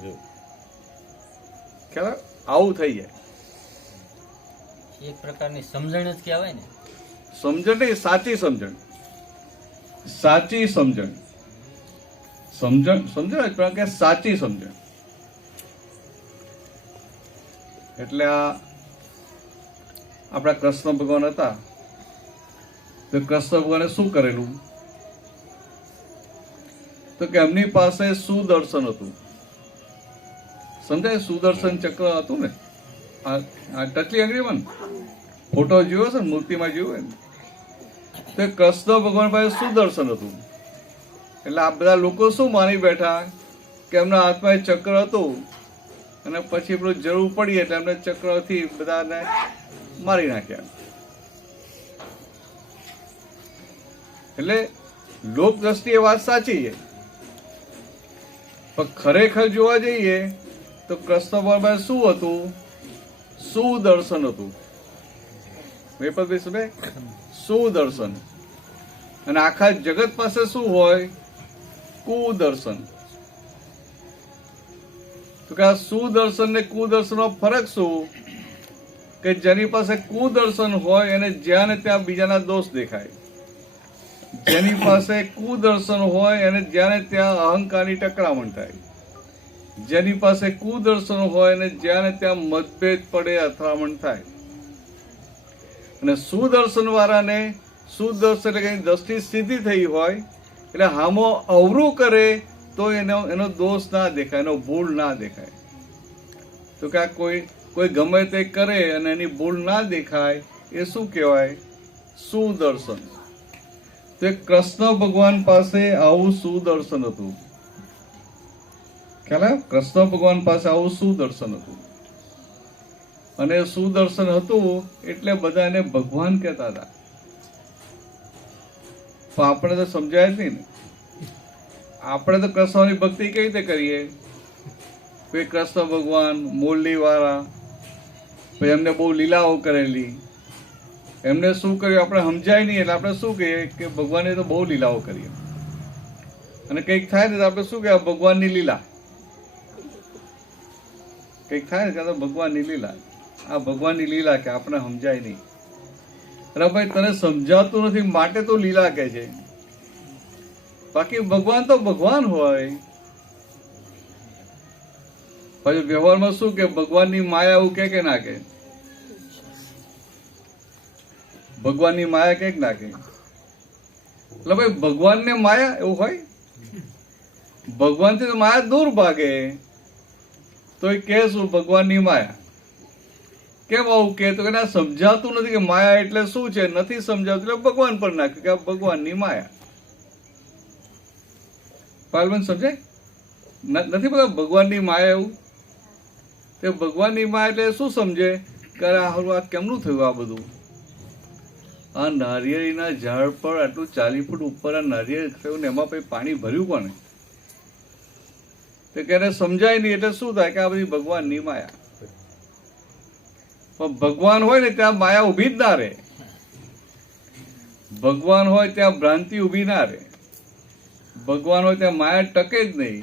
ખ્યાલ? આવું થઈ જાય. એક પ્રકારની સમજણ જ કહેવાય ને. સમજણ નહીં, સાચી સમજણ. સાચી સમજણ. સમજણ કે સાચી સમજણ. એટલે આ આપણા કૃષ્ણ ભગવાન હતા તો કૃષ્ણ ભગવાને શું કરેલું તો કે એમની પાસે સુદર્શન હતું. સમજાય? સુદર્શન ચક્ર હતું ને, આ ટચલી અંગ્રેજીમાં ફોટો જોયો છે ને, મૂર્તિમાં જોયો ને, તો કૃષ્ણ ભગવાન પાસે સુદર્શન હતું. એટલે આ બધા લોકો શું માની બેઠા કે એમના હાથમાં એ ચક્ર હતું અને પછી પેલું જરૂર પડી એટલે એમને ચક્રથી બધાને મારી નાખ્યા. એટલે લોક દ્રષ્ટિએ વાત સાચી છે, પણ ખરેખર જોવા જઈએ તો કૃષ્ણ ભગવાન શું હતું? સુદર્શન હતું. સુદર્શન. અને આખા જગત પાસે શું હોય? કુદર્શન. તો કે આ સુદર્શન ને કુદર્શન નો ફરક શું કે જેની પાસે કુદર્શન હોય એને જ્યાં ને ત્યાં બીજાના દોષ દેખાય, જેની પાસે કુદર્શન હોય એને જ્યાં ને ત્યાં અહંકારની ટકરામણ થાય, જેની પાસે કુદર્શન હોય એને જ્યાં ને ત્યાં મતભેદ પડે, અથડામણ થાય. અને સુદર્શન વાળાને સુદર્શન એટલે કઈ દ્રષ્ટિ સીધી થઈ હોય એટલે હામો અવરું કરે તો એનો દોષ ના દેખાય, એનો ભૂલ ના દેખાય. તો કે કોઈ ગમે તે કરે અને એની ભૂલ ના દેખાય એ શું કહેવાય? સુદર્શન. તો કૃષ્ણ ભગવાન પાસે આવું સુદર્શન હતું. ખ્યાલ? કૃષ્ણ ભગવાન પાસે આવું સુદર્શન હતું અને સુદર્શન હતું એટલે બધા એને ભગવાન કહેતા હતા. તો આપણે તો સમજાય જ નહીં ને. આપણે તો કૃષ્ણની ભક્તિ કઈ રીતે કરીએ? કોઈ કૃષ્ણ ભગવાન, મુરલી વાળા, પછી એમને બહુ લીલાઓ કરેલી, એમને શું કર્યું આપણે સમજાય નહીં, એટલે આપણે શું કહીએ કે ભગવાને તો બહુ લીલાઓ કરી. અને કંઈક થાય ને તો આપણે શું કહેવાય, ભગવાનની લીલા. કંઈક થાય ને તો ભગવાનની લીલા. આ ભગવાનની લીલા કે આપણે સમજાય નહીં. અરે ભાઈ તને સમજાતું નથી માટે તો લીલા કહે છે, બાકી ભગવાન તો ભગવાન હોય. પછી વ્યવહારમાં શું કે ભગવાનની માયા એવું કે ના કે, ભગવાનની માયા કે ના કે, એટલે ભાઈ ભગવાનને માયા એવું હોય? ભગવાનથી તો માયા દૂર ભાગે, તો એ કે શું ભગવાનની માયા કેમ આવું કે, તો કે સમજાતું નથી કે માયા એટલે શું છે, નથી સમજાતું એટલે ભગવાન પર નાખ્યું કે આ ભગવાનની માયા. પાલબન સમજાય નથી બધા ભગવાનની માયા એવું? તે ભગવાનની માયા એટલે શું સમજે કે આ કેમનું થયું આ બધું? આ નારિયેળીના ઝાડ પર આટલું 40 ફૂટ ઉપર આ નારિયેળ થયું ને એમાં પછી પાણી ભર્યું કોને? તો કે સમજાય નહીં એટલે શું થાય કે આ બધી ભગવાનની માયા. પણ ભગવાન હોય ને ત્યાં માયા ઉભી જ ના રહે. ભગવાન હોય ત્યાં ભ્રાંતિ ઉભી ના રહે. ભગવાન હોય ત્યાં માયા ટકે જ નહીં.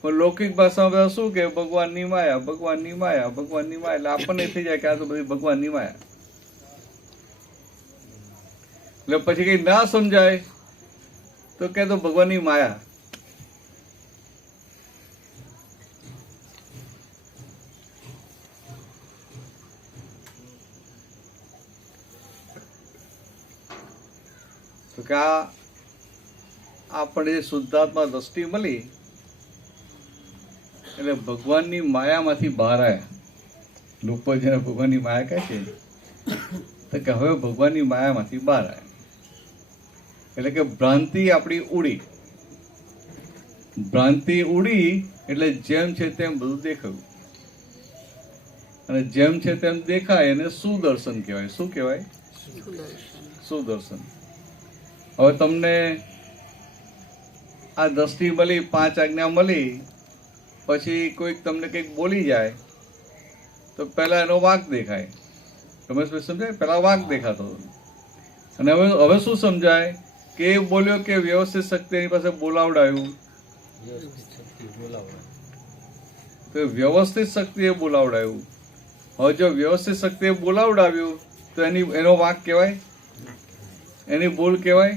પણ લૌકિક ભાષામાં બધા શું કે ભગવાનની માયા, ભગવાનની માયા, ભગવાનની માયા, એટલે આપણને થઈ જાય કે આ તો બધી ભગવાનની માયા. એટલે પછી કઈ ના સમજાય તો કે તો ભગવાનની માયા. તો કે આપણે શુદ્ધાત્મા દ્રષ્ટિ મળી એટલે ભગવાનની માયામાંથી બહાર આવ્યા. લોકો જેને ભગવાનની માયા કહે છે તો કે હવે ભગવાનની માયામાંથી બહાર આવ્યા, એટલે કે ભ્રાંતિ આપણી ઉડી. ભ્રાંતિ ઉડી એટલે જેમ છે તેમ બધું દેખાયું, અને જેમ છે તેમ દેખાય એને સુદર્શન કહેવાય. શું કહેવાય? સુદર્શન. હવે તમને આ દ્રષ્ટિ મળી, 5 આજ્ઞા મળી, પછી કોઈક તમને કંઈક બોલી જાય તો પહેલા એનો વાંક દેખાય. રમેશભાઈ સમજાય? પહેલા વાંક દેખાતો, અને હવે શું સમજાય કે એ બોલ્યો કે વ્યવસ્થિત શક્તિ એની પાસે બોલાવડાયું, તો વ્યવસ્થિત શક્તિએ બોલાવડાયું. હવે જો વ્યવસ્થિત શક્તિએ બોલાવડાવ્યું તો એનો વાંક કહેવાય, એની ભૂલ કહેવાય.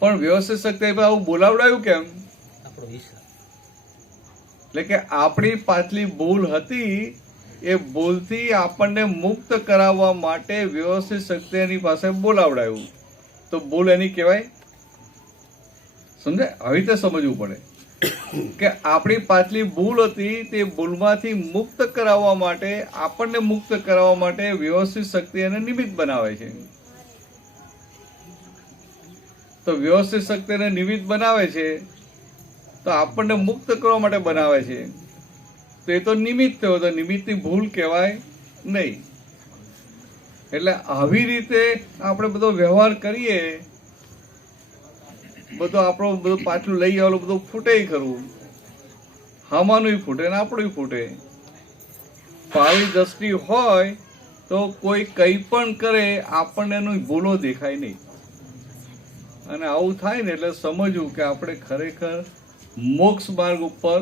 પણ વ્યવસ્થિત શક્તિ આવું બોલાવડાયું કેમ? એટલે કે આપણી પાછલી ભૂલ હતી, એ ભૂલથી આપણને મુક્ત કરાવવા માટે વ્યવસ્થિત શક્તિ એની પાસે બોલાવડાયું, તો ભૂલ એની કહેવાય. સમજાય? આવી રીતે સમજવું પડે કે આપણી પાછલી ભૂલ હતી, તે ભૂલમાંથી મુક્ત કરાવવા માટે, આપણને મુક્ત કરાવવા માટે વ્યવસ્થિત શક્તિ એને નિમિત્ત બનાવે છે. તો વ્યવસ્થિત શક્તિ એને નિમિત્ત બનાવે છે, તો આપણને મુક્ત કરવા માટે બનાવે છે. તો એ તો નિમિત્ત થયો, તો નિમિત્તની ભૂલ કહેવાય નહીં. એટલે આવી રીતે આપણે બધો વ્યવહાર કરીએ, બધો આપણો બધું પાછલું લઈ આવેલું બધું ફૂટે ખરું, હામાનું ફૂટે ને આપણું ફૂટે. પાળી દ્રષ્ટિ હોય તો કોઈ કંઈ પણ કરે આપણને એનું ભૂલો દેખાય નહીં. અને આવું થાય ને એટલે સમજવું કે આપણે ખરેખર મોક્ષ માર્ગ ઉપર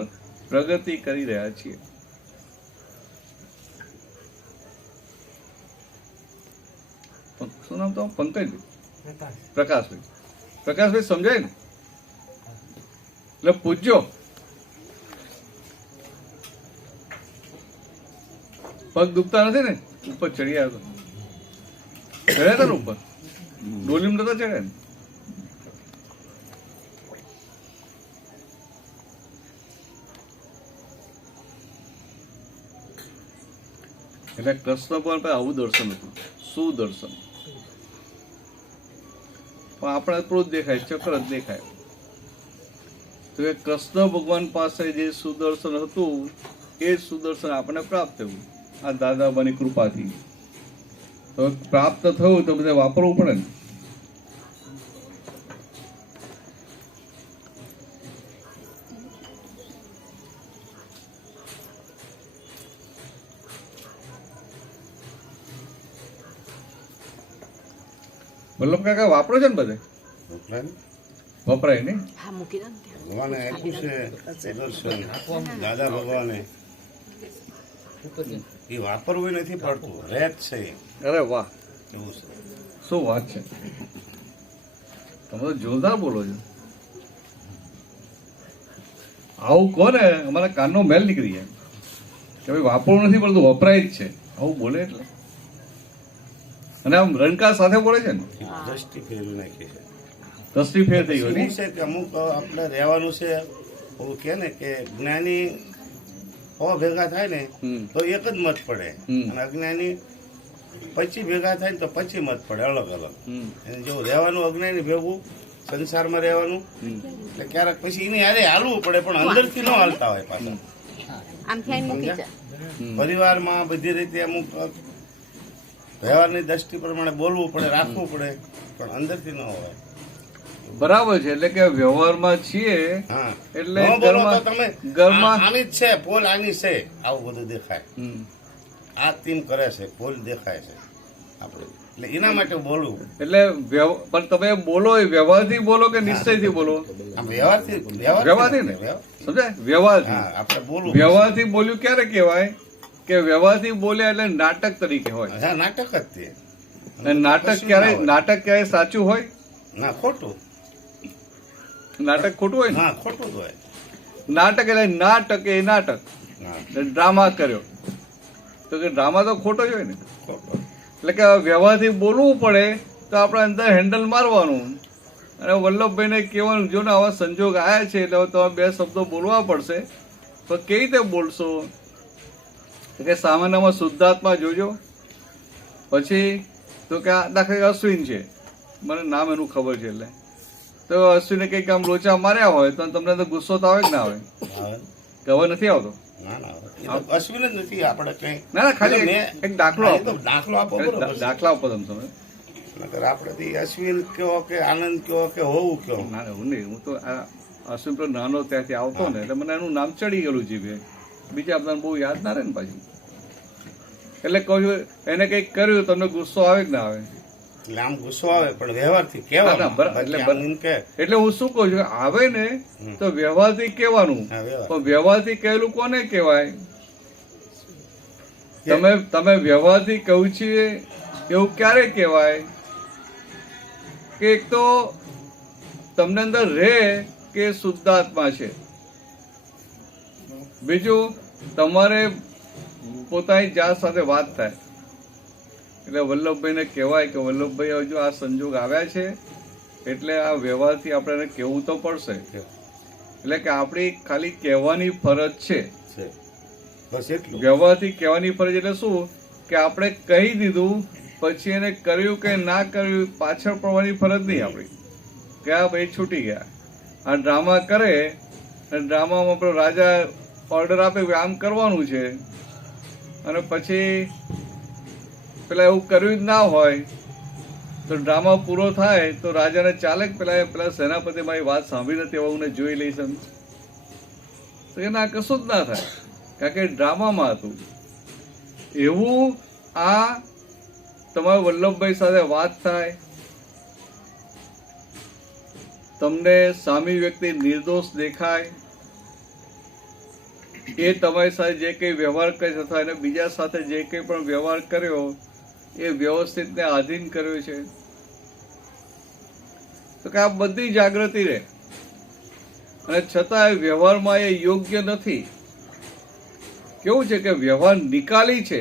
પ્રગતિ કરી રહ્યા છીએ. શું નામ તો? પંકજભાઈ? પ્રકાશભાઈ. પ્રકાશભાઈ સમજાય ને? એટલે પૂછજો. પગ દુખતા નથી ને? ઉપર ચડી આવ્યો તો ચડ્યા હતા ને ઉપર? ડોલીમ નતા ચડ્યા ને? એટલે કૃષ્ણ ભગવાન પાસે આવું દર્શન હતું, સુદર્શન. પણ આપણે આપણું જ દેખાય, ચક્ર જ દેખાય. તો એ કૃષ્ણ ભગવાન પાસે જે સુદર્શન હતું એ સુદર્શન આપણને પ્રાપ્ત થયું આ દાદાબાની કૃપાથી. તો પ્રાપ્ત થયું તો બધે વાપરવું પડે ને. વલ્લભ કાકા વાપરો છે ને બધે વપરાય ને? વપરાય નહીં હા મૂકી દો ને ત્યાં. ભગવાને આપ્યું છે દર્શન દાદા ભગવાને એ વાપરવું નથી પડતું રેત છે અરે વાહ એવું છે શું વાત છે તમે તો જોરદાર બોલો છો આવું કહો ને અમારા કાનનો મેલ નીકળી જાય કે ભાઈ વાપરવું નથી પડતું વપરાય જ છે આવું બોલે એટલે અને આમ રણકાર સાથે બોલે છે ને દ્રષ્ટિ ફેરવી નાખી છે દ્રષ્ટિ ફેર થઈ ગયો શું નહીં છે કે અમુક આપણે રહેવાનું છે એવું કે ને કે જ્ઞાની ભેગા થાય ને હમ. તો એક જ મત પડે હમ. અને અજ્ઞાની પછી ભેગા થાય ને તો પછી મત પડે અલગ અલગ હમ. અને જો રહેવાનું અજ્ઞાની ભેગું સંસારમાં રહેવાનું એટલે ક્યારેક પછી એની હારે હાલવું પડે પણ અંદરથી ન હાલતા હોય પાછા આમથી આઈને મૂકી સમજ્યા? જા. પરિવારમાં બધી રીતે અમુક વ્યવહારની દ્રષ્ટિ પ્રમાણે બોલવું પડે રાખવું પડે પણ અંદરથી ન હોય બરાબર છે એટલે કે વ્યવહારમાં છીએ હા એટલે ન બોલો તો ઘરમાં- તમે ઘરમાં- આની જ છે પોલ આની છે આવું બધું દેખાય હમ. આ ટીમ કરે છે પોલ દેખાય છે આપણે એટલે એના માટે બોલવું એટલે પણ તમે બોલો એ વ્યવહારથી બોલો કે નિશ્ચયથી બોલો આમ વ્યવહારથી વ્યવહારથી ને સમજાય વ્યવહારથી હા આપણે બોલવું વ્યવહારથી બોલ્યું ક્યારે કહેવાય કે વ્યવહારથી બોલ્યા એટલે નાટક તરીકે હોય હા નાટક જ તે અને નાટક ક્યારે સાચું હોય ના ખોટું નાટક ખોટું હોય ને હા ખોટું જ હોય નાટક એટલે નાટક એ નાટક હા ડ્રામા કર્યો તો કે ડ્રામા તો ખોટો જ હોય ને ખોટું એટલે કે વ્યવહારથી બોલવું પડે તો આપણે અંદર હેન્ડલ મારવાનું અને વલ્લભભાઈને કહેવાનું જો ને આવા સંજોગ આવ્યા છે એટલે હવે તમારે બે શબ્દો બોલવા પડશે તો કેવી રીતે બોલશો તો કે સામાન્યમાં શુદ્ધાત્મા જોજો પછી તો કે આ દાખલા અશ્વિન છે મને નામ એનું ખબર છે એટલે તો અશ્વિને કંઈક આમ લોચા માર્યા હોય તો તમને તો ગુસ્સો તો આવે કે ના આવે હા. કે હવે નથી આવતો ના ના એ તો અશ્વિન જ નથી આપણે કઈ ના ના ખાલી મેં- એક દાખલો હા, એ આપો તો દાખલો આપો બરોબર છે. દાખલા આપો તમે નકર આપણે અશ્વિન કયો કે આનંદ કયો કે હોવું કયો ના ના હું નહીં હું તો આ અશ્વિન પર નાનો ત્યાંથી આવતો ને એટલે મને એનું નામ ચડી ગયેલું જીભે બીજા બધાને બહુ યાદ ના રહે ને પાછું એટલે કહું છું એને કંઈક કર્યું તમને ગુસ્સો આવે કે ના આવે એટલે આમ ગુસ્સો આવે પણ વ્યવહારથી ના, ના, કહેવાનું બરાબર, એટલે બાકી આમ એમ કે એટલે હું શું કહું છું કે આવે ને તો વ્યવહારથી કહેવાનું હા, વ્યવહાર. પણ વ્યવહારથી કહેલું કોને કહેવાય તમે વ્યવહારથી કહું છીએ એવું ક્યારે કહેવાય કે એક તો તમને અંદર રહે કે શુદ્ધાત્મા છે બીજું તમારે પોતાની જાત સાથે વાત થાય એટલે વલ્લભભાઈને કહેવાય કે વલ્લભભાઈ હજુ આ સંજોગ આવ્યા છે એટલે આ વ્યવહારથી આપણે એને કહેવું તો પડશે એટલે કે આપણી ખાલી કહેવાની ફરજ છે છે બસ એટલું વ્યવહારથી કહેવાની ફરજ એટલે શું કે આપણે કહી દીધું પછી એને કર્યું કે ના કર્યું પાછળ પડવાની ફરજ નહીં આપણી કે આ ભાઈ છૂટી ગયા આ ડ્રામા કરે અને ડ્રામામાં આપણો રાજા ઓર્ડર આપે કે આમ કરવાનું છે અને પછી પેલા એવું કર્યું જ ના હોય તો ડ્રામા પૂરો થાય તો રાજાને ચાલે કે પેલા સેનાપતિ મારી વાત સાંભળી નથી હવે હું જોઈ લઈશ એમ તો કે ના કશું જ ના થાય કારણ કે ડ્રામામાં હતું એવું આ તમારા વલ્લભભાઈ સાથે વાત થાય તમને સામી વ્યક્તિ નિર્દોષ દેખાય એ તમારી સાથે જે કંઈ વ્યવહાર કરે છે અથવા એને બીજા સાથે જે કંઈ પણ વ્યવહાર કર્યો એ વ્યવસ્થિતને આધીન કર્યો છે તો કે આ બધી જાગૃતિ રહે અને છતાં વ્યવહારમાં એ યોગ્ય નથી કેવું છે કે વ્યવહાર નિકાલી છે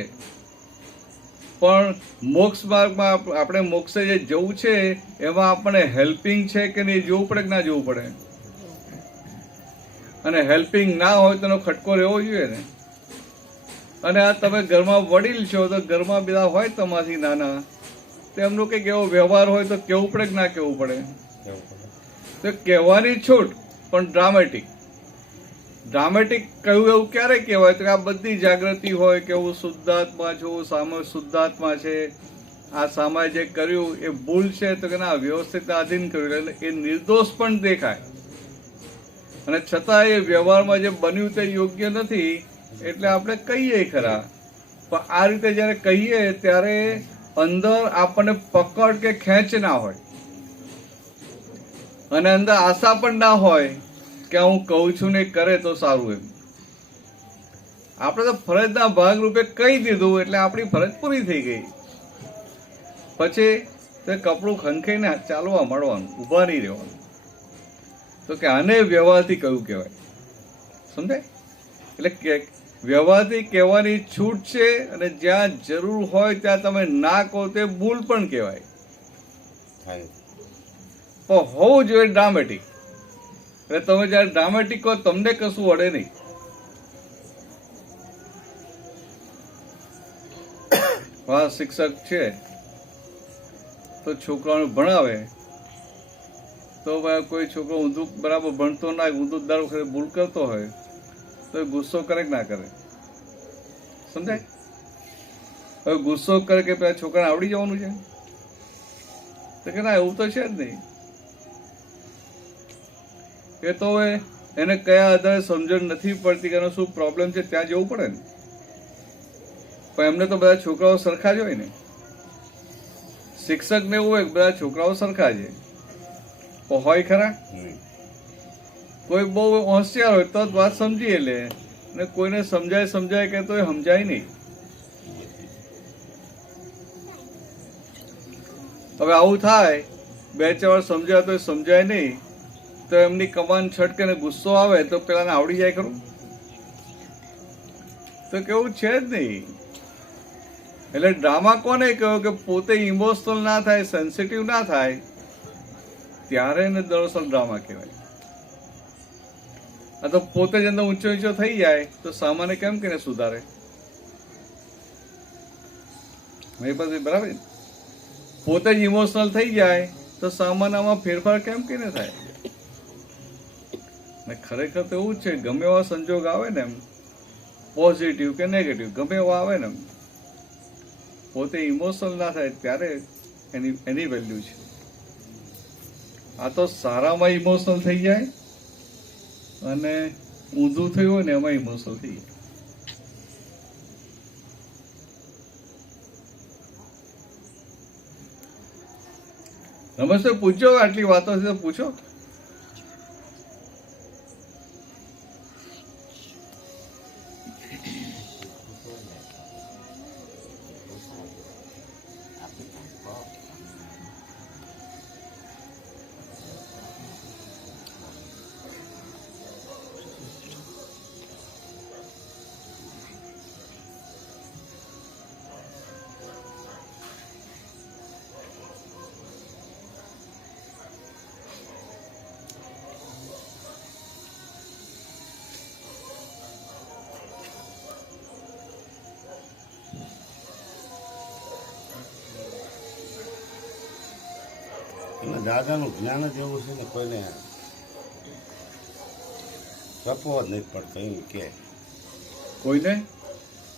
પણ મોક્ષ માર્ગમાં આપણે મોક્ષે જે જવું છે એમાં આપણે હેલ્પિંગ છે કે નહીં જોવું પડે કે ના જોવું પડે અને હેલ્પિંગ ના હોય તો એનો ખટકો રહેવો જોઈએ ને અને આ તમે ઘરમાં વડીલ છો તો ઘરમાં બધા હોય તમારાથી નાના તો એમનો કંઈક એવો વ્યવહાર હોય તો કેવું પડે કે ના કેવું પડે તો કહેવાની છૂટ પણ ડ્રામેટિક કહ્યું એવું ક્યારે કહેવાય તો આ બધી જાગૃતિ હોય કે હું શુદ્ધાત્મા છું સામે શુદ્ધાત્મા છે આ સામાએ જે કર્યું એ ભૂલ છે તો કે ના વ્યવસ્થિત આધીન કર્યું એટલે એ નિર્દોષ પણ દેખાય અને છતાં એ વ્યવહારમાં જે બન્યું તે યોગ્ય નથી એટલે આપણે કહીએ ખરા પણ આ રીતે જ્યારે કહીએ ત્યારે અંદર આપણને પકડ કે ખેંચ ના હોય અને અંદર આશા પણ ના હોય કે હું કહું છું ને કરે તો સારું. એમ આપણે તો ફરજના ભાગરૂપે કહી દીધું એટલે આપણી ફરજ પૂરી થઈ ગઈ. પછી તે કપડું ખંખાઈને ચાલવા માંડવાનું, ઊભા નહીં રહેવાનું. તો કે આને વ્યવહારથી કયું કહેવાય, સમજાય? એટલે વ્યવહારથી કહેવાની છૂટ છે, અને જ્યાં જરૂર હોય ત્યાં તમે ના કહો તે ભૂલ પણ કહેવાય. પણ હોવું જોઈએ ડ્રામેટિક. એટલે તમે જયારે ડ્રામેટિક કહો તમને કશું અડે નહીં. હા, શિક્ષક છે તો છોકરાઓને ભણાવે, તો કોઈ છોકરો ઊંધું બરાબર ભણતો ના, ઊંધું દર વખતે ભૂલ કરતો હોય તો એ ગુસ્સો કરે કે ના કરે, સમજાય? હવે ગુસ્સો કરે કે પેલા છોકરાને આવડી જવાનું છે, તો કે ના, એવું તો છે જ નહીં. એ તો હવે એને કયા આધારે સમજણ નથી પડતી કે એનો શું પ્રોબ્લેમ છે ત્યાં જવું પડે ને. પણ એમને તો બધા છોકરાઓ સરખા જ હોય ને. શિક્ષકને એવું હોય કે બધા છોકરાઓ સરખા છે, હોય ખરા? કોઈ બહુ હોશિયાર હોય તો વાત સમજી લે, ને કોઈને સમજાય કે તો એ સમજાય નહીં. હવે આવું થાય, 2-4 વાર સમજાય તો સમજાય નહીં, તો એમની કમાન છટકે ને ગુસ્સો આવે તો પેલાને આવડી જાય ખરું? તો કેવું છે જ નહીં. એટલે ડ્રામા કોને કહ્યો કે પોતે ઇમોશનલ ના થાય, સેન્સિટિવ ના થાય, ત્યારે એને દરઅસલ ડ્રામા કહેવાય. આ તો પોતે જ અંદર ઊંચો થઈ જાય તો સામાન્ય કેમ કે સુધારે? પછી બરાબર, પોતે જ ઇમોશનલ થઈ જાય તો સામાન્યમાં ફેરફાર કેમ કે થાય? ને ખરેખર તો એવું જ છે, ગમે એવા સંજોગ આવે ને, એમ પોઝિટિવ કે નેગેટિવ ગમે એવા આવે ને, પોતે ઇમોશનલ ના થાય ત્યારે એની વેલ્યુ છે. આ તો સારામાં ઇમોશનલ થઈ જાય અને ઊંધું થયું હોય ને એમાં ઇમોશનલ થઈ જાય. નમસ્તે, પૂછજો. આટલી વાતો છે તો પૂછો. દાદાનું જ્ઞાન જ એવું છે ને, કોઈને ટપવો જ નથી પડતો. એમ કે કોઈને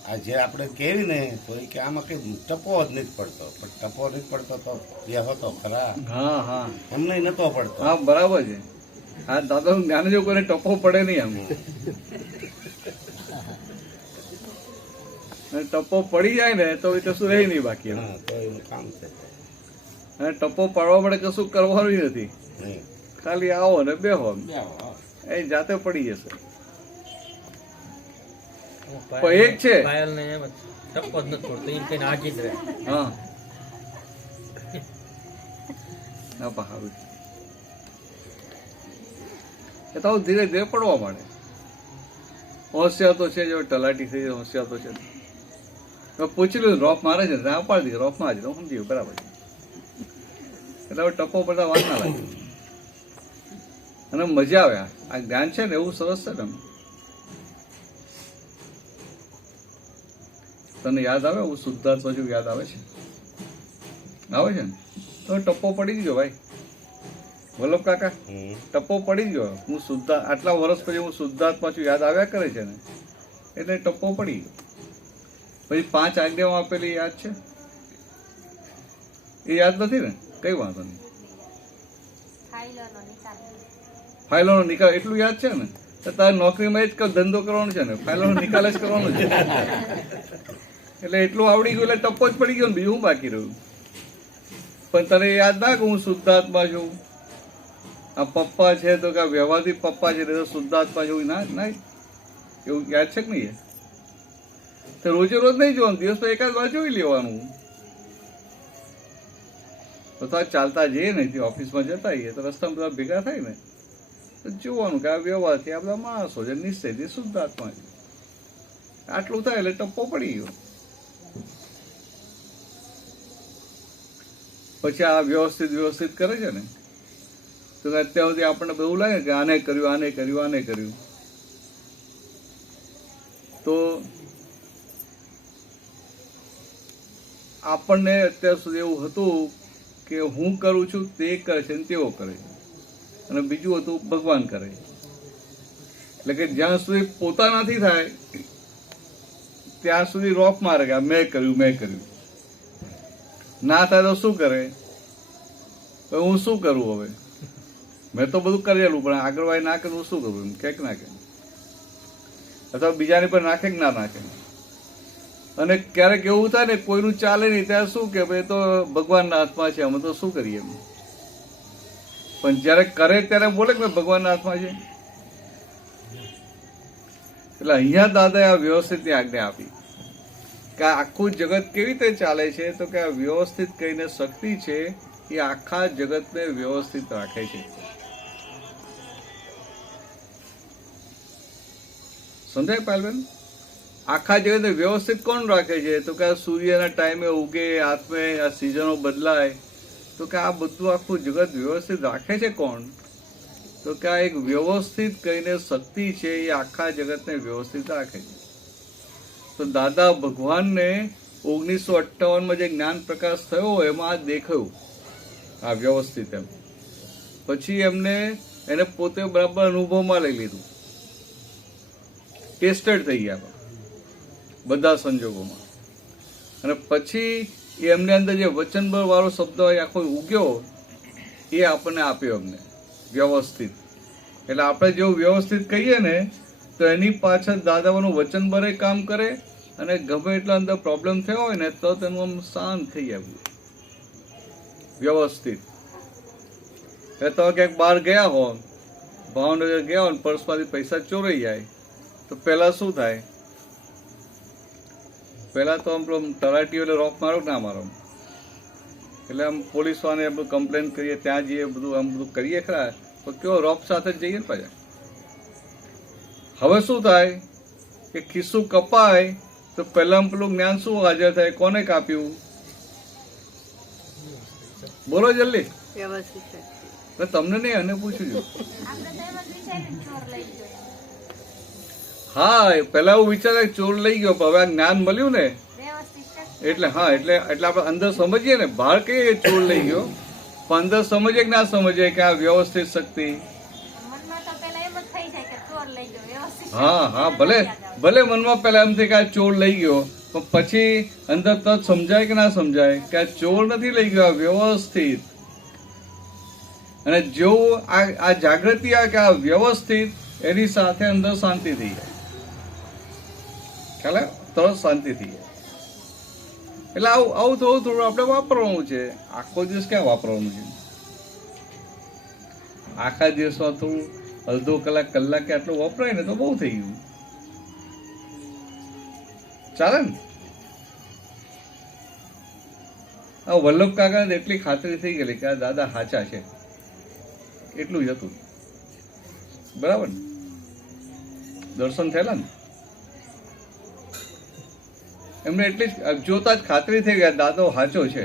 આ જે આપણે કહેવી ને તો એ કે આમાં કઈ ટપવો જ નથી પડતો, પણ ટપવો નથી પડતો તો એ હતો ખરા. હા હા, એમને નતો પડતો. હા બરાબર છે. હા, દાદાનું જ્ઞાન જો કોઈને ટપવો પડે નહીં. આમ ટપ્પો પડી જાય ને તો એ કશું રહે નહીં બાકી. હા, તો એનું કામ છે. અને ટપ્પો પાડવા માટે કશું કરવાનું નથી, ખાલી આવો ને બેહો, એ જાતે પડી જશે. પણ એક છે, પાયલને એમ જ ટપ્પો જ નથી પડતો, એમ કહીને હાજી જ રહે. હા ના સારું છે. એ તો ધીરે ધીરે પડવા માંડે. હોશિયાર તો છે, જો તલાટી થઈ જાય હોશિયાર તો છે. પૂછી લીધું, રોફ મારે છે, ના પાડી દીધી, રોફ મારે છે, હું સમજી ગયો બરાબર છે. એટલે હવે ટપ્પો પડતા વાર ના લાગે અને મજા આવે. આ જ્ઞાન છે ને એવું સરસ છે ને. તને યાદ આવે હું શુદ્ધાર્થ બાજુ યાદ આવે છે? આવે છે ને? તો ટપ્પો પડી ગયો ભાઈ વલ્લભ કાકા, ટપ્પો પડી ગયો. હું શુદ્ધાર્થ આટલા વર્ષ પછી હું શુદ્ધાર્થ પાછું યાદ આવ્યા કરે છે ને, એટલે ટપ્પો પડી ગયો. પછી 5 આજ્ઞાઓ આપેલી યાદ છે? એ યાદ નથી ને? કઈ વાંધો નહીં. ફાઇલોનો નિકાલ એટલું યાદ છે ને, તો તારે નોકરીમાં જ ધંધો કરવાનો છે ને, ફાઇલોનો નિકાલ જ કરવાનો છે. એટલે એટલું આવડી ગયું એટલે ટપ્પો જ પડી ગયો ને બીજું હું બાકી રહ્યું. પણ તને યાદ ના કે હું શુદ્ધાત્મા છું, આ પપ્પા છે તો કે વ્યવહારથી પપ્પા છે તો શુદ્ધાત્મા જેવું ના ના એવું યાદ છે કે નહીં? તો રોજે રોજ નહીં જોવાનું, દિવસમાં એકાદ વાર જોઈ લેવાનું. તો આ ચાલતા જઈએ ને ઓફિસમાં જતા હોઈએ તો રસ્તામાં બધા ભેગા થાય ને તો જોવાનું કે આ વ્યવહારથી આ બધા માણસો છે, નિશ્ચયથી શુદ્ધાત્મા છે. આટલું થાય એટલે ટપ્પો પડી ગયો. પછી આ વ્યવસ્થિત કરે છે ને તો અત્યાર સુધી આપણને બધું લાગે કે આને કર્યું. તો આપણને અત્યાર સુધી એવું હતું કે હું કરું છું તે કરે છે ને તેઓ કરે છે, અને બીજું હતું ભગવાન કરે. એટલે કે જ્યાં સુધી પોતાનાથી થાય ત્યાં સુધી રોપ મારે કે મેં કર્યું. ના થાય તો શું કરે? હું શું કરું હવે? મેં તો બધું કરેલું પણ આગળ વાય ના કરું શું કરું? એમ કે ના કે, અથવા બીજાની પર નાખે કે ના નાખે. અને ક્યારેક એવું થાય ને કોઈનું ચાલે નહીં ત્યારે શું કે ભાઈ તો ભગવાનના હાથમાં છે, અમે તો શું કરીએ. પણ જયારે કરે ત્યારે બોલે કે ભગવાનના હાથમાં છે. એટલે અહીંયા દાદાએ આ વ્યવસ્થિતની આજ્ઞા આપી કે આખું જગત કેવી રીતે ચાલે છે, તો કે આ વ્યવસ્થિત કહીને શક્તિ છે એ આખા જગતને વ્યવસ્થિત રાખે છે. સમજાય પાલબેન? આખા જગતને વ્યવસ્થિત કોણ રાખે છે? તો કે આ સૂર્યના ટાઈમે ઉગે, આત્મે આ સિઝનો બદલાય, તો કે આ બધું આખું જગત વ્યવસ્થિત રાખે છે કોણ? તો કે આ એક વ્યવસ્થિત કહીને શક્તિ છે એ આખા જગતને વ્યવસ્થિત રાખે છે. તો દાદા ભગવાનને 1958 જે જ્ઞાન પ્રકાશ થયો એમાં આ દેખાયું આ વ્યવસ્થિત એમ. પછી એને પોતે બરાબર અનુભવમાં લઈ લીધું, ટેસ્ટેડ થઈ ગયા બધા સંજોગોમાં. અને પછી એમને અંદર જે વચનબળ વાળો શબ્દ આખો ઉગ્યો એ આપણને આપ્યો અમને વ્યવસ્થિત. એટલે આપણે જેવું વ્યવસ્થિત કહીએ ને તો એની પાછળ દાદાવાનું વચનબળે કામ કરે, અને ગમે એટલા અંદર પ્રોબ્લેમ થયો હોય ને તો તેનું આમ શાંત થઈ જાય વ્યવસ્થિત. એટલે તમે ક્યાંક બહાર ગયા હો, ભાવનગર ગયા હો ને પર્સમાંથી પૈસા ચોરાઈ જાય તો પહેલા શું થાય? પહેલા તો આમ તલાટીઓ એટલે રોક મારો ના મારો, એટલે આમ પોલીસ વાળાને બધું કમ્પ્લેન કરીએ, ત્યાં જઈએ, બધું કરીએ ખરા, તો કેવો રોપ સાથે જ જઈએ ને પાછા. હવે શું થાય કે ખિસ્સું કપાય તો પહેલા પેલું જ્ઞાન શું હાજર થાય? કોને કાપ્યું? બોલો જલ્દી. તમને નહીં, અને પૂછ્યું. હા, પેલા એવું વિચારે ચોર લઈ ગયો, પણ હવે આ જ્ઞાન મળ્યું ને એટલે હા, એટલે આપણે અંદર સમજીએ ને, બહાર કહીએ ચોર લઈ ગયો, પણ અંદર સમજીએ કે ના સમજીએ કે આ વ્યવસ્થિત શક્તિ. હા, ભલે મનમાં પેલા એમ થાય કે આ ચોર લઈ ગયો, પણ પછી અંદર તો સમજાય કે ના સમજાય કે આ ચોર નથી લઈ ગયો, આ વ્યવસ્થિત. અને જેવું આ જાગૃતિ આ કે આ વ્યવસ્થિત, એની સાથે અંદર શાંતિ થઈ જાય, ખ્યાલ તરત શાંતિ થઈ જાય. એટલે આવું થોડું આપણે વાપરવાનું છે. આખો દિવસ ક્યાં વાપરવાનું છે? આખા દિવસમાં થોડું અડધો કલાકે આટલું વપરાય ને તો બહુ થઈ ગયું, ચાલે ને? વલ્લભ કાકા એટલી ખાતરી થઈ ગયેલી કે આ દાદા હાચા છે, એટલું જ હતું. બરાબર ને? દર્શન થયેલા ને એમને એટલી જોતા જ ખાતરી થઈ ગયા દાદો હાચો છે,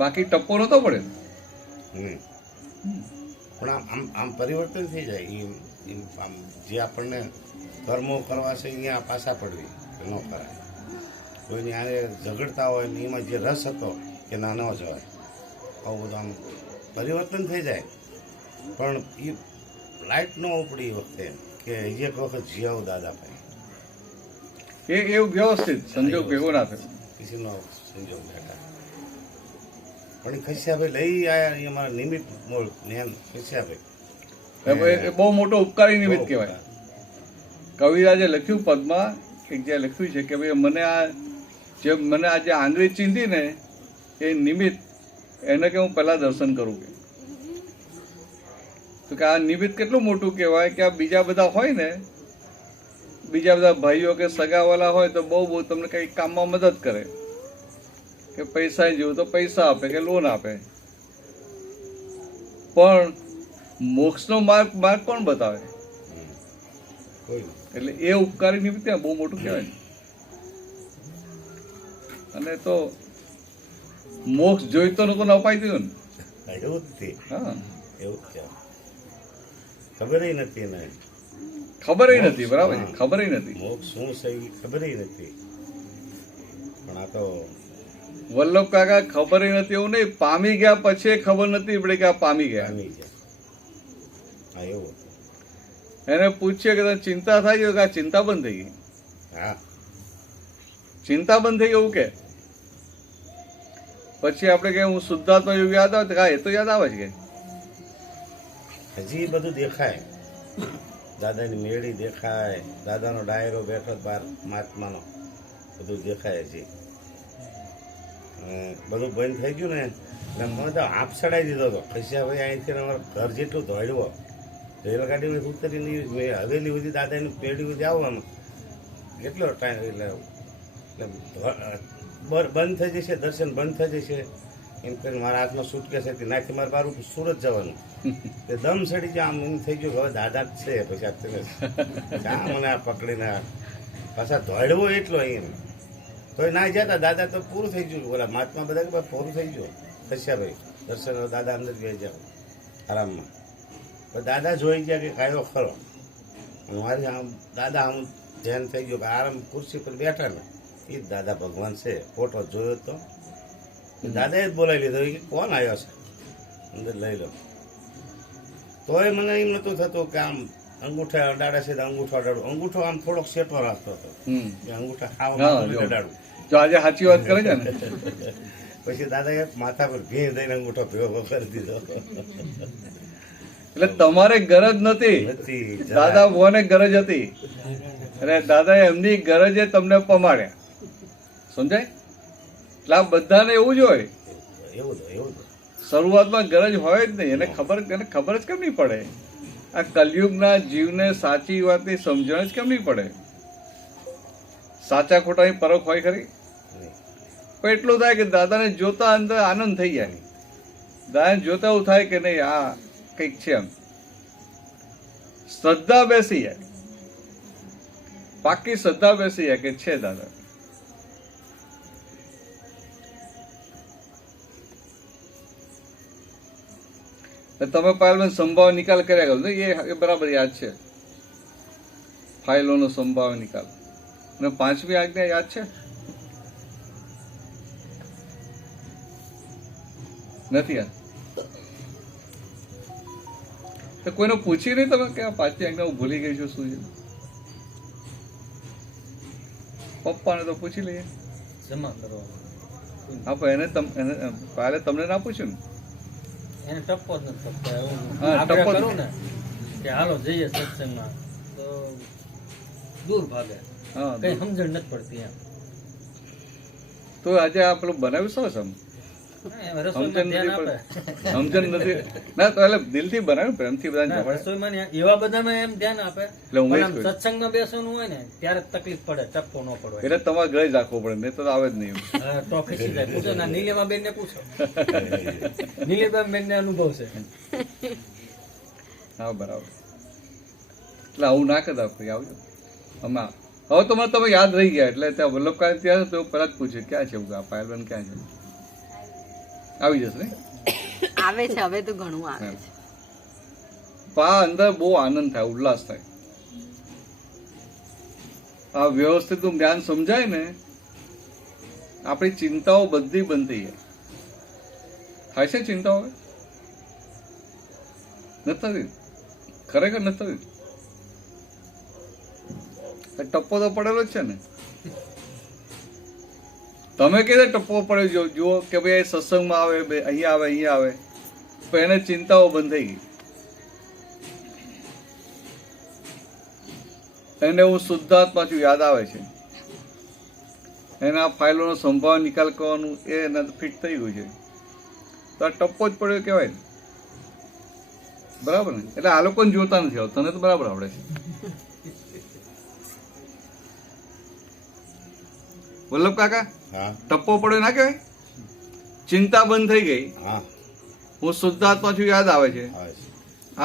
બાકી ટપ્પો નતો પડે. પણ આમ પરિવર્તન થઈ જાય. આમ જે આપણને કર્મો કરવા છે અહીંયા પાછા પડવી ન કરાય. કોઈની આને ઝઘડતા હોય ને એમાં જે રસ હતો કે ના ન જવાય, આવું બધું આમ પરિવર્તન થઈ જાય. પણ એ લાઈટ ન ઉપડી વખતે કે એક વખત જીયાવું દાદા ભાઈ, એવું વ્યવસ્થિત સંજોગ ભેગો ના થયો, કિસીનો સંજોગ બેઠા. પણ એ ખસ્યાભાઈ લઈ આયા, એ અમારા નિમિત્ત મૂળ જ્ઞાન ખસ્યાભાઈ એ બહુ મોટો ઉપકારી નિમિત્ત કહેવાય. કવિરાજે લખ્યું પદમાં એક જ્યાં લખ્યું છે કે ભાઈ મને આ જે આંગળી ચીંધી ને એ નિમિત્ત એને કે હું પહેલા દર્શન કરું કે તો કે આ નિમિત્ત કેટલું મોટું કહેવાય કે આ બીજા બધા હોય ને, બીજા બધા ભાઈઓ કે સગાવાલા હોય તો બહુ તમને કંઈક કામમાં મદદ કરે કે પૈસા જેવું તો પૈસા આપે કે લોન આપે, પણ મોક્ષનો માર્ગ કોણ બતાવે? કોઈ એટલે એ ઉપકારી નિમિત્ત બહુ મોટું કહેવાય. અને તો મોક્ષ જોઈતો નતો ને અપાઈ દીધો ને. એવું જ છે, હા, એવું જ છે. ખબર નથી ને, ખબર નથી. બરાબર, ખબર નથી. મોક્ષ શું છે એ ખબર નથી. પણ આ તો વલ્લભ કાકા ખબર નથી એવું નહીં, પામી ગયા પછી ખબર નથી પડે કે આ પામી ગયા. પામી જાય. હા, એવું હતું. એને પૂછીએ કે તને ચિંતા થાય છે કે આ ચિંતા બંધ થઈ ગઈ? હા, ચિંતા બંધ થઈ ગઈ એવું કે પછી આપણે કે હું શુદ્ધાત્મા યોગ યાદ આવે તો એ તો યાદ આવે છે કે હજી બધું દેખાય. દાદાની મેળી દેખાય, દાદાનો ડાયરો બેઠો બાર મહાત્માનો બધું દેખાય હજી. બધું બંધ થઈ ગયું ને એટલે મને તો આપ ચડાવી દીધો હતો. પછી હવે અહીંથી અમારે ઘર જેટલું દોડ્યો, રેલગાડીમાં ઉતરીને હવેલી સુધી દાદાની પેઢી સુધી આવવામાં કેટલો ટાઈમ, એટલે બંધ થઈ જશે, દર્શન બંધ થઈ જશે એમ કરીને મારા હાથમાં સુટકેસ હતી, નાખી મારે બારું સુરત જવાનું. તે દમ સડી જાય આમ એમ થઈ ગયું હવે દાદા જ છે. પછી આ મને આ પકડીને પાછા દોડવો એટલો એમ તો ના જતા. દાદા તો પૂરું થઈ ગયું, ઓલા મહાત્મા બધા પૂરું થઈ ગયું. કશ્યાભાઈ દર્શન દાદા અંદર ગઈ જાવ આરામમાં. તો દાદા જોઈ ગયા કે કાયો ખરો. મારી આમ દાદા આમ ધ્યાન થઈ ગયું કે આરામ ખુરશી પર બેઠા ને એ જ દાદા ભગવાન છે. ફોટો જોયો તો દાદાએ જ બોલાવી લીધો કે કોણ આવ્યો છે અંદર લઈ લો. તોય મને એમ નતું થતું કે આમ અંગૂઠા અડાડે છે અંગૂઠો અડાડું. અંગૂઠો આમ થોડોક સેટો રાખતો હતો કે અંગૂઠા ખાવા અડાડું. જો આજે સાચી વાત કરે છે ને. પછી દાદાએ માથા પર ભીં દઈને અંગૂઠો ભેગો કરી દીધો. એટલે તમારે ગરજ નથી, દાદા ભુવાને ગરજ હતી અને દાદાએ એમની ગરજે તમને પમાડ્યા. સમજાય? એટલે આ બધાને એવું જ હોય. એવું શરૂઆતમાં ગરજ હોય જ નહીં. એને ખબર જ કેમ નહીં પડે? આ કલયુગના જીવને સાચી વાતની સમજણ જ કેમ નહીં પડે? સાચા ખોટાની પરખ હોય ખરી? પણ એટલું થાય કે દાદાને જોતા અંદર આનંદ થઈ જાય. દાદાને જોતા એવું થાય કે નહીં આ કંઈક છે. એમ શ્રદ્ધા બેસી જાય, પાકી શ્રદ્ધા બેસી જાય કે છે દાદા. તમે પાયલમાં સંભાવ નિકાલ કર્યા કરો એ બરાબર યાદ છે. ફાઇલોનો સંભાવ નિકાલ અને 5મી આજ્ઞા યાદ છે? નથી યાદ? તો કોઈને પૂછી નહીં તમે કે 5મી આજ્ઞા હું ભૂલી ગઈ છું શું છે? પપ્પાને તો પૂછી લઈએ. જમા કરવા હા, પણ એને પહેલે તમને ના પૂછ્યું ને? એને ટપ્પો જ નથી થતો. હા, આગ્રહ ટપ્પો જ. કરું ને કે હાલો જઈએ સત્સંગમાં તો દૂર ભાગે, હા, કઈ સમજણ નથી પડતી એમ. તો આજે આ પેલું બનાવ્યું સરસ. આમ એમ રસોઈમાં ધ્યાન આપે. સમજણ નથી ના તો એટલે દિલથી બનાવ્યું, પ્રેમથી બધાને ના, જમાડે. રસોઈમાં ને એવા બધામાં એમ ધ્યાન આપે. એટલે હું એ પણ જ આમ કહું. સત્સંગમાં બેસવાનું હોય ને ત્યારે તકલીફ પડે, ટપ્પો ન પડે. એટલે તમારે ગળે જ રાખવો પડે, નહીં તો આવે જ નહીં. હા, તો ખીચી જાય. પૂછો ના નીલિમાબેન ને પૂછો. નીલિમાબેન ને અનુભવ છે. હા, બરાબર. એટલે આવું ના કરતા ભાઈ. આવજો હમણાં. હવે તો મને તમે યાદ રહી ગયા. એટલે ત્યાં વલ્લભકાળ ત્યાં તો પહેલા જ પૂછ્યું ક્યાં છે પાયલવાન, ક્યાં છે? આવી જશે ને? આવે છે હવે તો ઘણું આવે છે. આ અંદર બહુ આનંદ થાય, ઉલ્લાસ થાય. આ વ્યવસ્થિત જ્ઞાન સમજાય ને આપણી ચિંતાઓ બધી બંધ થઈ જાય. થાય છે ચિંતાઓ? નથી, ખરેખર નથી. ટપ્પો તો પડેલો જ છે ને. તમે કે ટપ્પો પડ્યો જુઓ કે ભાઈ સત્સંગમાં આવે, અહીંયા આવે, પણ એને ચિંતાઓ બંધ થઈ ગઈ. એને હું શુદ્ધાત્મા છું યાદ આવે છે. એના ફાઇલોનો સંભાવ નિકાલ કરવાનું એ એના ફિટ થઈ ગયું છે, તો આ ટપ્પો જ પડ્યો કહેવાય ને, બરાબર ને? એટલે આ લોકોને જોતા નથી આવતું, તને તો બરાબર આવડે છે. વલ્લભ કાકા, હા ટપ્પો પડ્યો ના કહેવાય? ચિંતા બંધ થઈ ગઈ, હા હું શુદ્ધાત્મા છું યાદ આવે છે, આવે છે.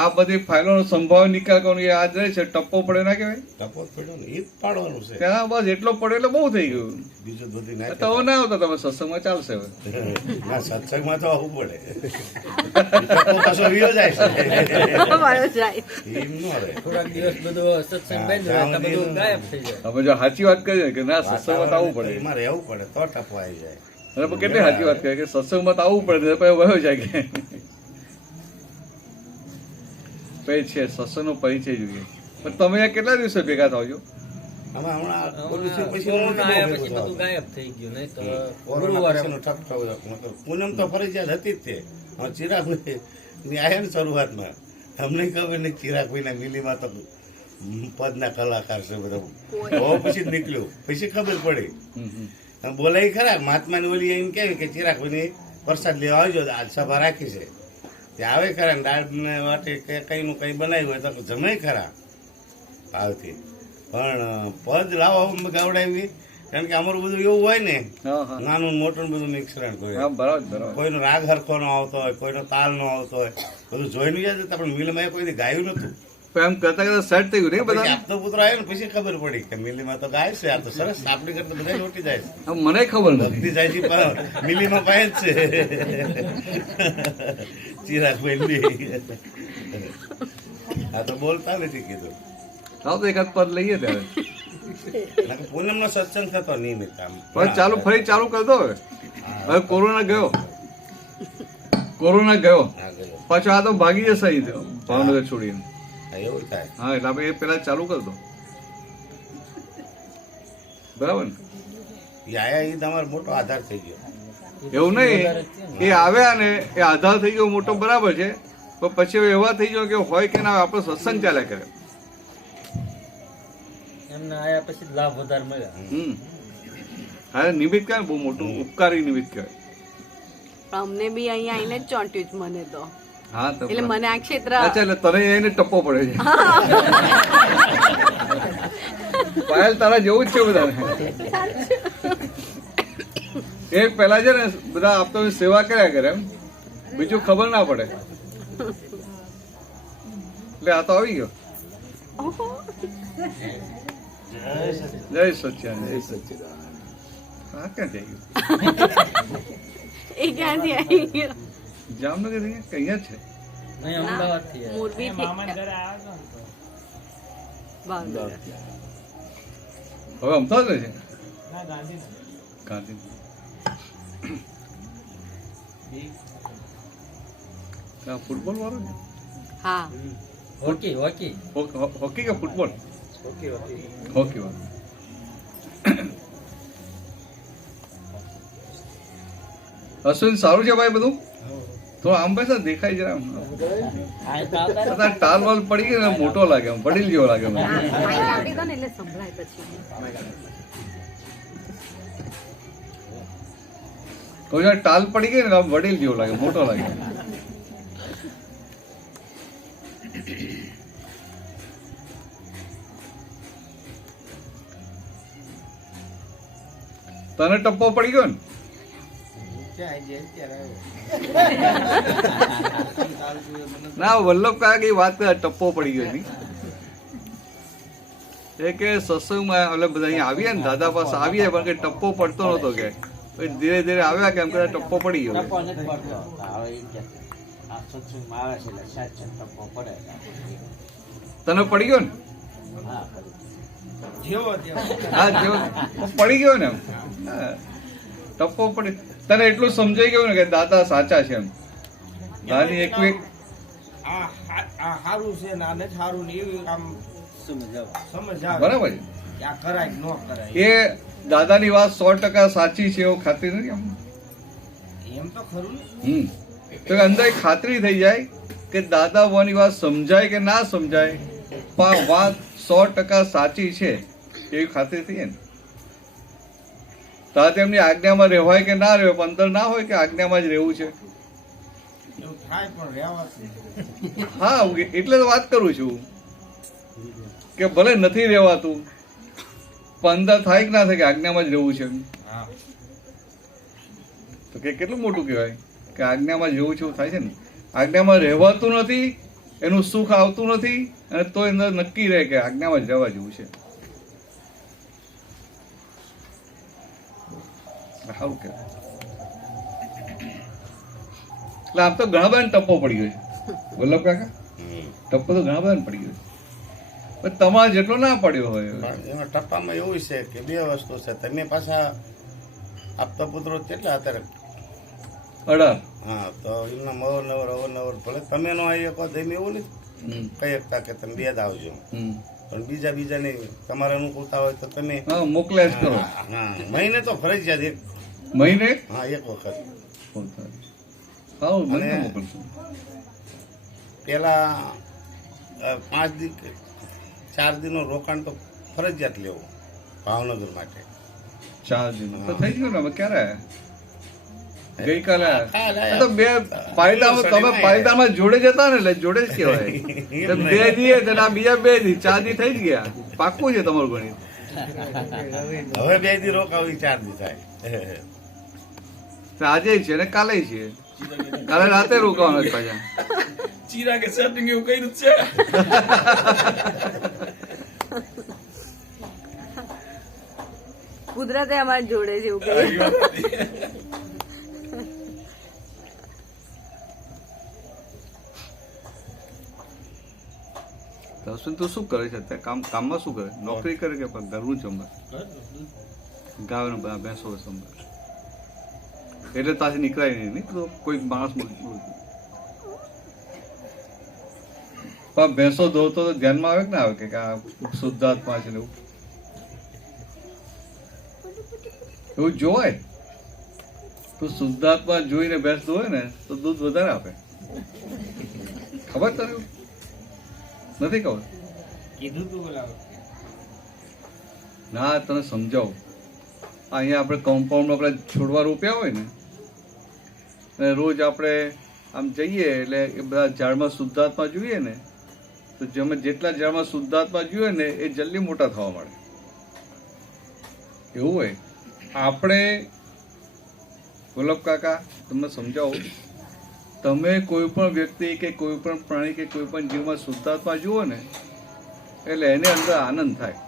આ બધી ફાઇલોનો સંભાવ નિકાલ કરવાનો યાદ રહે છે, ટપ્પો પડ્યો ના કહેવાય? ટપો પડ્યો ને એ જ પાડવાનું છે, ત્યાં બસ એટલો પડ્યો એટલે બહુ થઈ ગયું. બીજું બધી ના તો હવે ના આવતા તમે સત્સંગમાં ચાલશે હવે. ના સત્સંગમાં તો આવવું પડે. ટપો પાછો વિયો જાય છે વાળો જાય. એમ ન રહે. થોડાક દિવસ બધો સત્સંગ બંધ હોય તો બધું ગાયબ થઈ જાય. હવે જો સાચી વાત કરીએ કે ના સત્સંગમાં તો આવવું પડે, એમાં રહેવું પડે તો ટપો આવી જાય. અને પણ કેટલી સાચી વાત કરે કે સત્સંગમાં તો આવવું પડે, પછી વયો જાય કે પછી છે સત્સંગનો પરિચય જોઈએ. પણ તમે અહીંયા કેટલા દિવસે ભેગા થાવ છો? આમાં હમણાં પોલીસ પછી કોરોના બહુ આવ્યા ભેગું પછી બધું થતું. ગાયબ થઈ ગયું, નહીં તો કોરોના ગુરુવારે પછીનો ઠપકો હતો. મતલબ પૂનમ તો ફરજિયાત હતી જ તે. હવે ચિરાગભાઈ આવ્યા ને શરૂઆતમાં, અમને ખબર નહીં ચિરાગભાઈના મિલીમાં તો પદના કલાકાર છે બધા. બહુ પછી જ નીકળ્યું, પછી ખબર પડી. બોલાય ખરા મહાત્માની ઓલી એમ કેવી કે ચિરાગભાઈ પ્રસાદ લેવા આવજો, આજ સભા રાખી છે. તે આવે ખરા ને દાળ ને વાટે કે કઈનું કઈ બનાવ્યું હોય તો જમે ખરા ભાવથી, પણ પદ લાવો ગાવડાવી. કારણ કે અમારું બધું એવું હોય ને, હા હા નાનું ને મોટું બધું મિશ્રણ હા, હોય. બરાબર બરાબર. કોઈનો રાગ હરખો નો આવતો હોય, કોઈનો તાલ નો આવતો હોય, બધું જોઈને જાય તો પણ મિલમાં કોઈ ગાયું નતું. પણ એમ કરતા કરતા સેટ થઈ ગયું ને પછી બધા. આપતો પુત્ર આવ્યો ને પછી ખબર પડી કે મિલીમાં તો ગાય છે, આ તો સરસ આપણી કરતા બધા લોટી જાય છે. મને ખબર નથી. ભક્તિ જાય છે પણ મિલીમાં પાય જ છે. ચિરાગભાઈ આ તો બોલતા નથી કીધું. આવો તો એકાદ પદ લઈએ ત્યારે. પૂનમ નો સત્સંગ થતો નિયમિત આમ. પણ ચાલુ ફરી ચાલુ કરી દો હવે. હવે કોરોના ગયો, કોરોના ગયો હા, ગયો. પાછો આ તો ભાગી જશે અહીં ભાવનગર છોડીને. હા, એવું થાય. હા એટલે આપણે એ પેલા ચાલુ કરી દો, બરાબર ને? એ આયા એ તમારો મોટો આધાર થઈ ગયો. એવું નહીં, એ આવ્યા ને એ આધાર થઈ ગયો મોટો, બરાબર છે. પણ પછી હવે એવા થઈ ગયો કે હોય કે ના હોય આપણો સત્સંગ ચાલ્યા કરે. એમને આયા પછી લાભ વધારે મળ્યા. હા નિમિત્ત કહેવાય, બહુ મોટું ઉપકારી નિમિત્ત કહેવાય. પણ અમને બી અહીંયા આવીને જ ચોંટ્યું જ મને તો. હા તો એટલે મને આ ક્ષેત્ર અચ્છા, એટલે તને એને ટપ્પો પડે છે. પાયલ તારા જેવું જ છે બધાને. એ પેલા છે ને બધા આપતો સેવા કર્યા કરે એમ, બીજું ખબર ના પડે. એટલે આ તો આવી ગયો. જય સચ્ચિદાનંદ, જય સચ્ચિદાનંદ. આ ક્યાં જઈ ગયું? એ ક્યાંથી આવી ગયો? જામનગર થી કે અહીંયા જ છે? અહીંયા અમદાવાદથી આવ્યા. મોરબીથી ભાવનગર. હવે અમદાવાદ રહે છે? ગાંધી. ફૂટબોલ વાળો ને? હા હોકી હોકી હોકી કે ફૂટબોલ? હોકી વાળો. અશ્વિન સારું છે ભાઈ બધું? તો આમ પૈસા દેખાય જરા આમ. છતાં ટાલ વાલ પડી ગઈ ને મોટો લાગે, આમ વડીલ જેવો લાગે મને. માઇક આવડી ગયો ને એટલે સંભળાય પછી. કહું છું, ટાલ પડી ગઈ ને આમ વડીલ જેવો લાગે, મોટો લાગે. તને ટપ્પો પડી ગયો ને? ના વલ્લભ કાકા કઈ વાત કરે, ટપ્પો પડી ગયો નહીં. એ કે સત્સંગમાં એટલે બધા અહીંયા આવીએ ને દાદા પાસે આવીએ પણ કઈ ટપ્પો પડતો નતો કે પછી ધીરે ધીરે આવ્યા કે એમ કરે ટપ્પો પડી ગયો. ટપ્પો નથી પડતો. હવે એ કે આ સત્સંગમાં આવે છે એટલે સાચે ટપ્પો પડે. તને પડી ગયો ને? હા, હા જેવો પડી ગયો ને એમ. હા, ટપ્પો પડી. તને એટલું સમજાઈ ગયું ને કે દાદા સાચા છે એમ. દાદી એક સારું છે ને આ નથી સારું ને એવી આમ સમજ આવે બરાબર છે. કે આ કરાય કે ન કરાય એ દાદાની વાત 100% સાચી છે એવું ખાતરી નથી એમ. એમ તો ખરું ને. તો અંદર એક ખાતરી થઈ જાય કે દાદા વાની વાત સમજાય કે ના સમજાય પણ વાત 100% સાચી છે એવી ખાતરી થઈ જાય ને. તો આ તેમની આજ્ઞામાં રહેવાય કે ના રહેવાય, પણ અંતર ના હોય કે આજ્ઞામાં જ રહેવું છે. એવું થાય પણ રહેવાતું નથી. હા, એટલે તો વાત કરું છું કે ભલે નથી રહેવાતું પણ અંદર થાય કે ના થાય કે આજ્ઞામાં જ રહેવું છે. હા. તો કે કેટલું મોટું કહેવાય કે આજ્ઞામાં જ રહેવું છે એવું થાય છે ને. આજ્ઞામાં રહેવાતું નથી, એનું સુખ આવતું નથી, અને તો અંદર નક્કી રહે કે આજ્ઞામાં જ રહેવા જેવું છે. સારું કહેવાય. એટલે આમ તો ઘણા બધા ટપ્પો પડી ગયો છે વલ્લભ કાકા, ટપ્પો તો ઘણા બધા પડી ગયો છે, પણ તમારે જેટલો ના પડ્યો હોય. પણ એમાં ટપ્પામાં એવું છે કે બે વસ્તુ છે. તમે પાછા આપતા પુત્રો કેટલા અત્યારે? 18. હા, તો એમના અવરનવર ભલે તમે નો આવી શકો તો એમ એવું નથી કહી શકતા કે તમે બે જ આવજો, પણ બીજાને તમારે અનુકૂળતા હોય તો તમે હા, મોકલ્યા જ કરો. હા, મહિને તો ફરજિયાત એક. મહિને હા, એક વખત. હા, મને અને મોકલશું. પેલા 5 દિન 4 દિનનું રોકાણ તો ફરજિયાત લેવું ભાવનગર માટે. 4 દિન તો થઈ ગયું ને. હવે ક્યારે આયા? ગઈકાલે આયા. કાલે આ તો બે પાયદામાં, તમે પાયદામાં જોડે જતા ને એટલે જોડે જ કહેવાય. તો 2 દીએ તો આ બીજા 2 દી, 4 દી થઈ જ ગયા. પાક્કું છે તમારું ગણિત. હવે 2 દી રોકાવી 4 દી થાય. તો આજે છે ને કાલે છે. કાલે રાતે રોકાવાના છે પાછા. ચીરા કે સેટિંગ એવું કર્યું છે. કુદરતે અમારી જોડે છે એવું કહ્યું. દર્શન તો શું કરે છે અત્યારે? કામમાં શું કરે? નોકરી કરે કે પણ ઘરનું જમવા? ગાયો બધા ભેંસો સંભાળ. એટલે ત્યાંથી નીકળાય નહીં તો કોઈ માણસ પણ ભેંસો ધોતો તો ધ્યાનમાં આવે કે ના આવે કે આ શુદ્ધાત્મા છે ને એવું? એવું જોવાય તો શુદ્ધાત્મા જોઈને ભેંસ ધોવે ને તો દૂધ વધારે આપે. ખબર તને? નથી ખબર? કીધું તું બોલા. ના, તને સમજાવું. અહીંયા આપણે કમ્પાઉન્ડમાં આપણે છોડવા રોપ્યા હોય ને, અને રોજ આપણે આમ જઈએ એટલે એ બધા ઝાડમાં શુદ્ધાત્મા જોઈએ ને, તો જેટલા ઝાડમાં શુદ્ધાત્મા જોઈએ ને એ જલ્દી મોટા થવા માંડે. એવું હોય. આપણે વલ્લભ કાકા તમને સમજાવો, તમે કોઈ પણ વ્યક્તિ કે કોઈ પણ પ્રાણી કે કોઈ પણ જીવમાં શુદ્ધાત્મા જુઓ ને એટલે એને અંદર આનંદ થાય.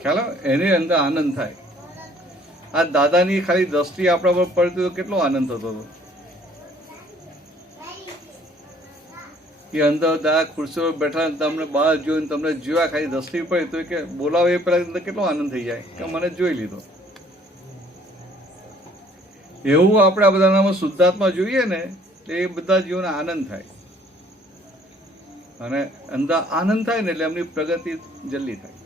ખ્યાલ આવે? એની અંદર આનંદ થાય. આ દાદાની ખાલી દ્રષ્ટિ આપણા પર પડતી તો કેટલો આનંદ થતો હતો. એ અંદર દાદા ખુરશીઓ બેઠા તમને બહાર જોઈને તમને જોયા, ખાલી દ્રષ્ટિ પડી તો કે બોલાવે એ પહેલા અંદર કેટલો આનંદ થઈ જાય કે મને જોઈ લીધો. એવું આપણે આ બધાનામાં શુદ્ધાત્મા જોઈએ ને એ બધા જીવોને આનંદ થાય, અને અંદર આનંદ થાય ને એટલે એમની પ્રગતિ જલ્દી થાય.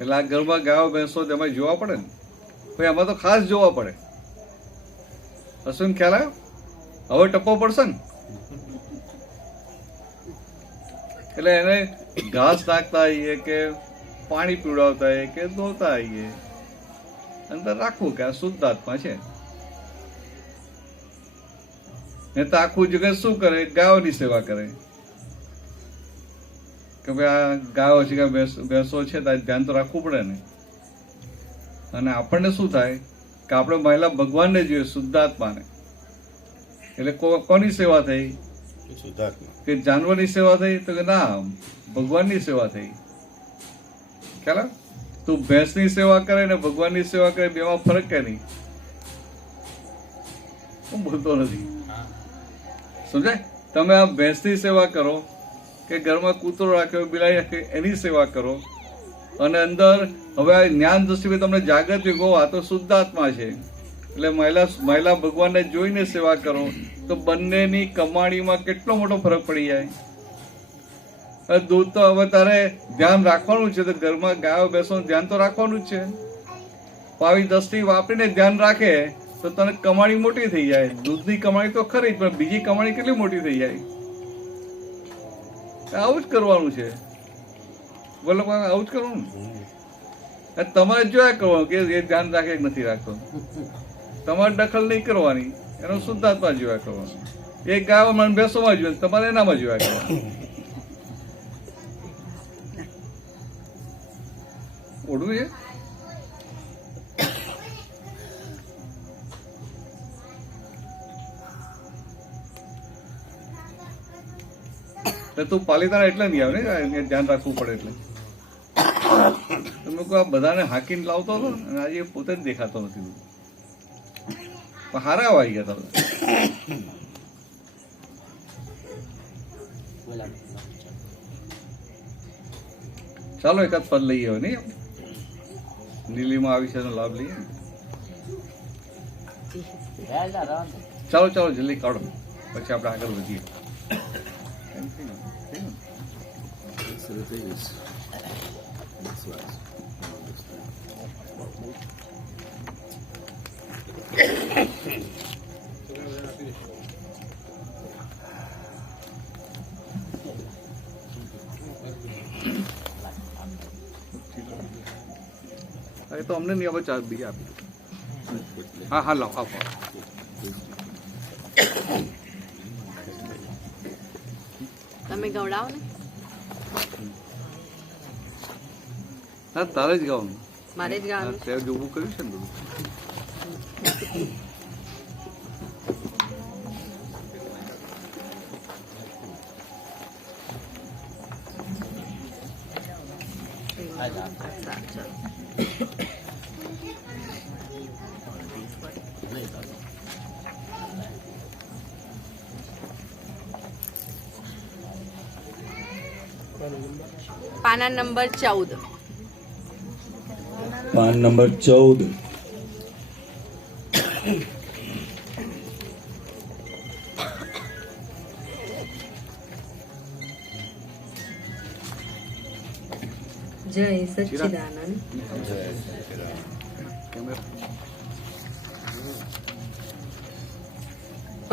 એટલે આ ઘરમાં ગાયો ભેંસો તેમાં જોવા પડે ને, ભાઈ આમાં તો ખાસ જોવા પડે. હસુન ખ્યાલ આવ્યો? હવે ટપ્પો પડશે ને એટલે એને ઘાસ નાખતા આવીએ કે પાણી પીવડાવતા આવીએ કે ધોતા આવીએ, અંદર રાખવું કે આ શુદ્ધાત્મા છે. ને તો આખું જગત શું કરે? ગાયોની સેવા કરે કે ભાઈ આ ગાયો છે કે ભેંસો છે, ધ્યાન તો રાખવું પડે ને. અને આપણને શું થાય કે આપણે મહિલા ભગવાનને જોઈએ, શુદ્ધાત્માને. એટલે કોની સેવા થઈ? કે જાનવરની સેવા થઈ? તો કે ના, ભગવાનની સેવા થઈ. ખ્યાલ? તું ભેંસની સેવા કરે ને ભગવાનની સેવા કરે, બેમાં ફરક કે નહીં? હું બોલતો નથી, સમજાય? તમે આ ભેંસની સેવા કરો કે ઘરમાં કૂતરો રાખ્યો, બિલાડી રાખ્યો, એની સેવા કરો, અને અંદર હવે આ જ્ઞાન દ્રષ્ટિએ તમને જાગૃતિ કહો આ તો શુદ્ધાત્મા છે, એટલે મહિલા ભગવાનને જોઈને સેવા કરો, તો બંનેની કમાણીમાં કેટલો મોટો ફરક પડી જાય. દૂધ તો હવે તારે ધ્યાન રાખવાનું છે, તો ઘરમાં ગાયો બેસો ધ્યાન તો રાખવાનું જ છે. આવી દ્રષ્ટિ વાપરીને ધ્યાન રાખે તો તને કમાણી મોટી થઈ જાય. દૂધની કમાણી તો ખરી, પણ બીજી કમાણી કેટલી મોટી થઈ જાય. આવું જ કરવાનું છે. બોલો આવું જ કરવું ને તમારે જોયા કરવાનું કે એ ધ્યાન રાખે કે નથી રાખતો. તમારે દખલ નહીં કરવાની, એનો શુદ્ધાત્મા જોયા કરવાનું. એ ગાવામાં બેસવામાં જોઈએ, તમારે એનામાં જોયા કરવાનું. ઓળવું છે તું પાલિતાણા એટલે નહીં આવે ને, ધ્યાન રાખવું પડે એટલે. તમે આ બધાને હાકીને લાવતો હતો અને આજે પોતે જ દેખાતો નથી. પણ હારા આવી ગયા તમે. ચાલો એકાદ પદ લઈએ હવે નહીં, નીલીમાં આવી છે લાભ લઈએ. ચાલો ચાલો જલ્દી કાઢો, પછી આપણે આગળ વધીએ. તો અમને નહીં હવે ચાર બીજા આપી. હા હા લાવો આપો. તમે ગવડાવો ને. હા તારે જ ગાવાનું. મારે જ ગાવાનું. તે જોવું કર્યું છે ને બધું. પાના નંબર 14. PAN number 14. જય સચ્ચિદાનંદ.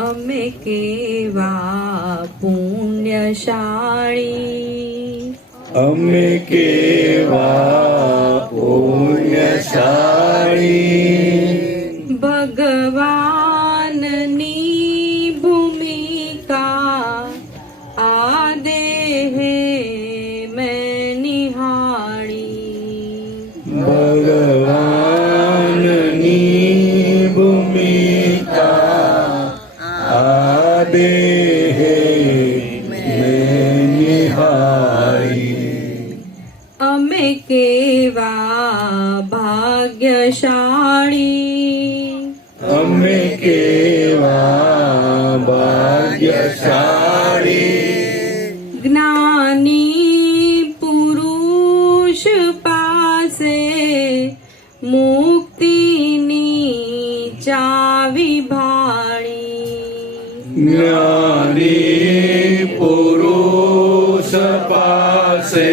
અમે કેવા પુણ્યશાળી, અમે કેવા પુણ્યશાળી, ભગવાનની ભૂમિકા આ દેહે મેં નિહાળી. ભગવાનની ભૂમિકા આ દેહે મેં નિહાળી. અમે કેવા ભાગ્યશાળી, અમે કેવા ભાગ્યશાળી, જ્ઞાની પુરુષ પાસે મુક્તિની ચાવી ભાળી. જ્ઞાની પુરુષ પાસે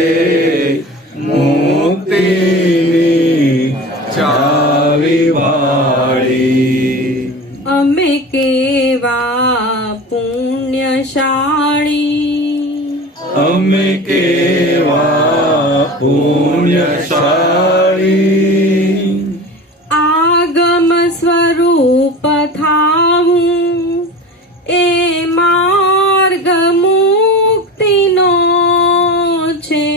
મુક્તિની ચાવી વાળી. અમે કેવા પુણ્યશાળી, અમે કેવા પુણ્યશાળી, આગમ સ્વરૂપ થાવું એ માર્ગ મુક્તિનો છે.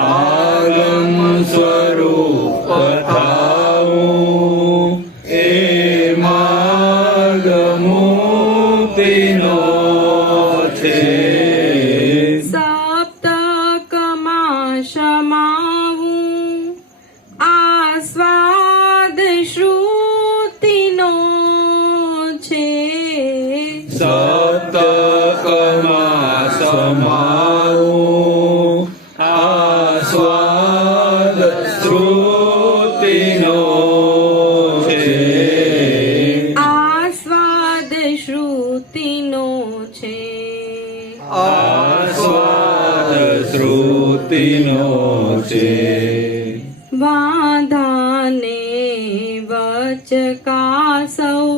આગમ સ્વરૂપ થાવું એ માર્ગ મુક્તિનો છે. સપ્તકમાં સમાવું આસ્વાદ શ્રુતિનો છે. સપ્તકમાં સમાવું આસ્વાદ શ્રુતિનો છે. આસ્વાદ શ્રુતિનો છે. આસ્વાદ શ્રુતિનો છે. વાંધાને વચકાસૌ,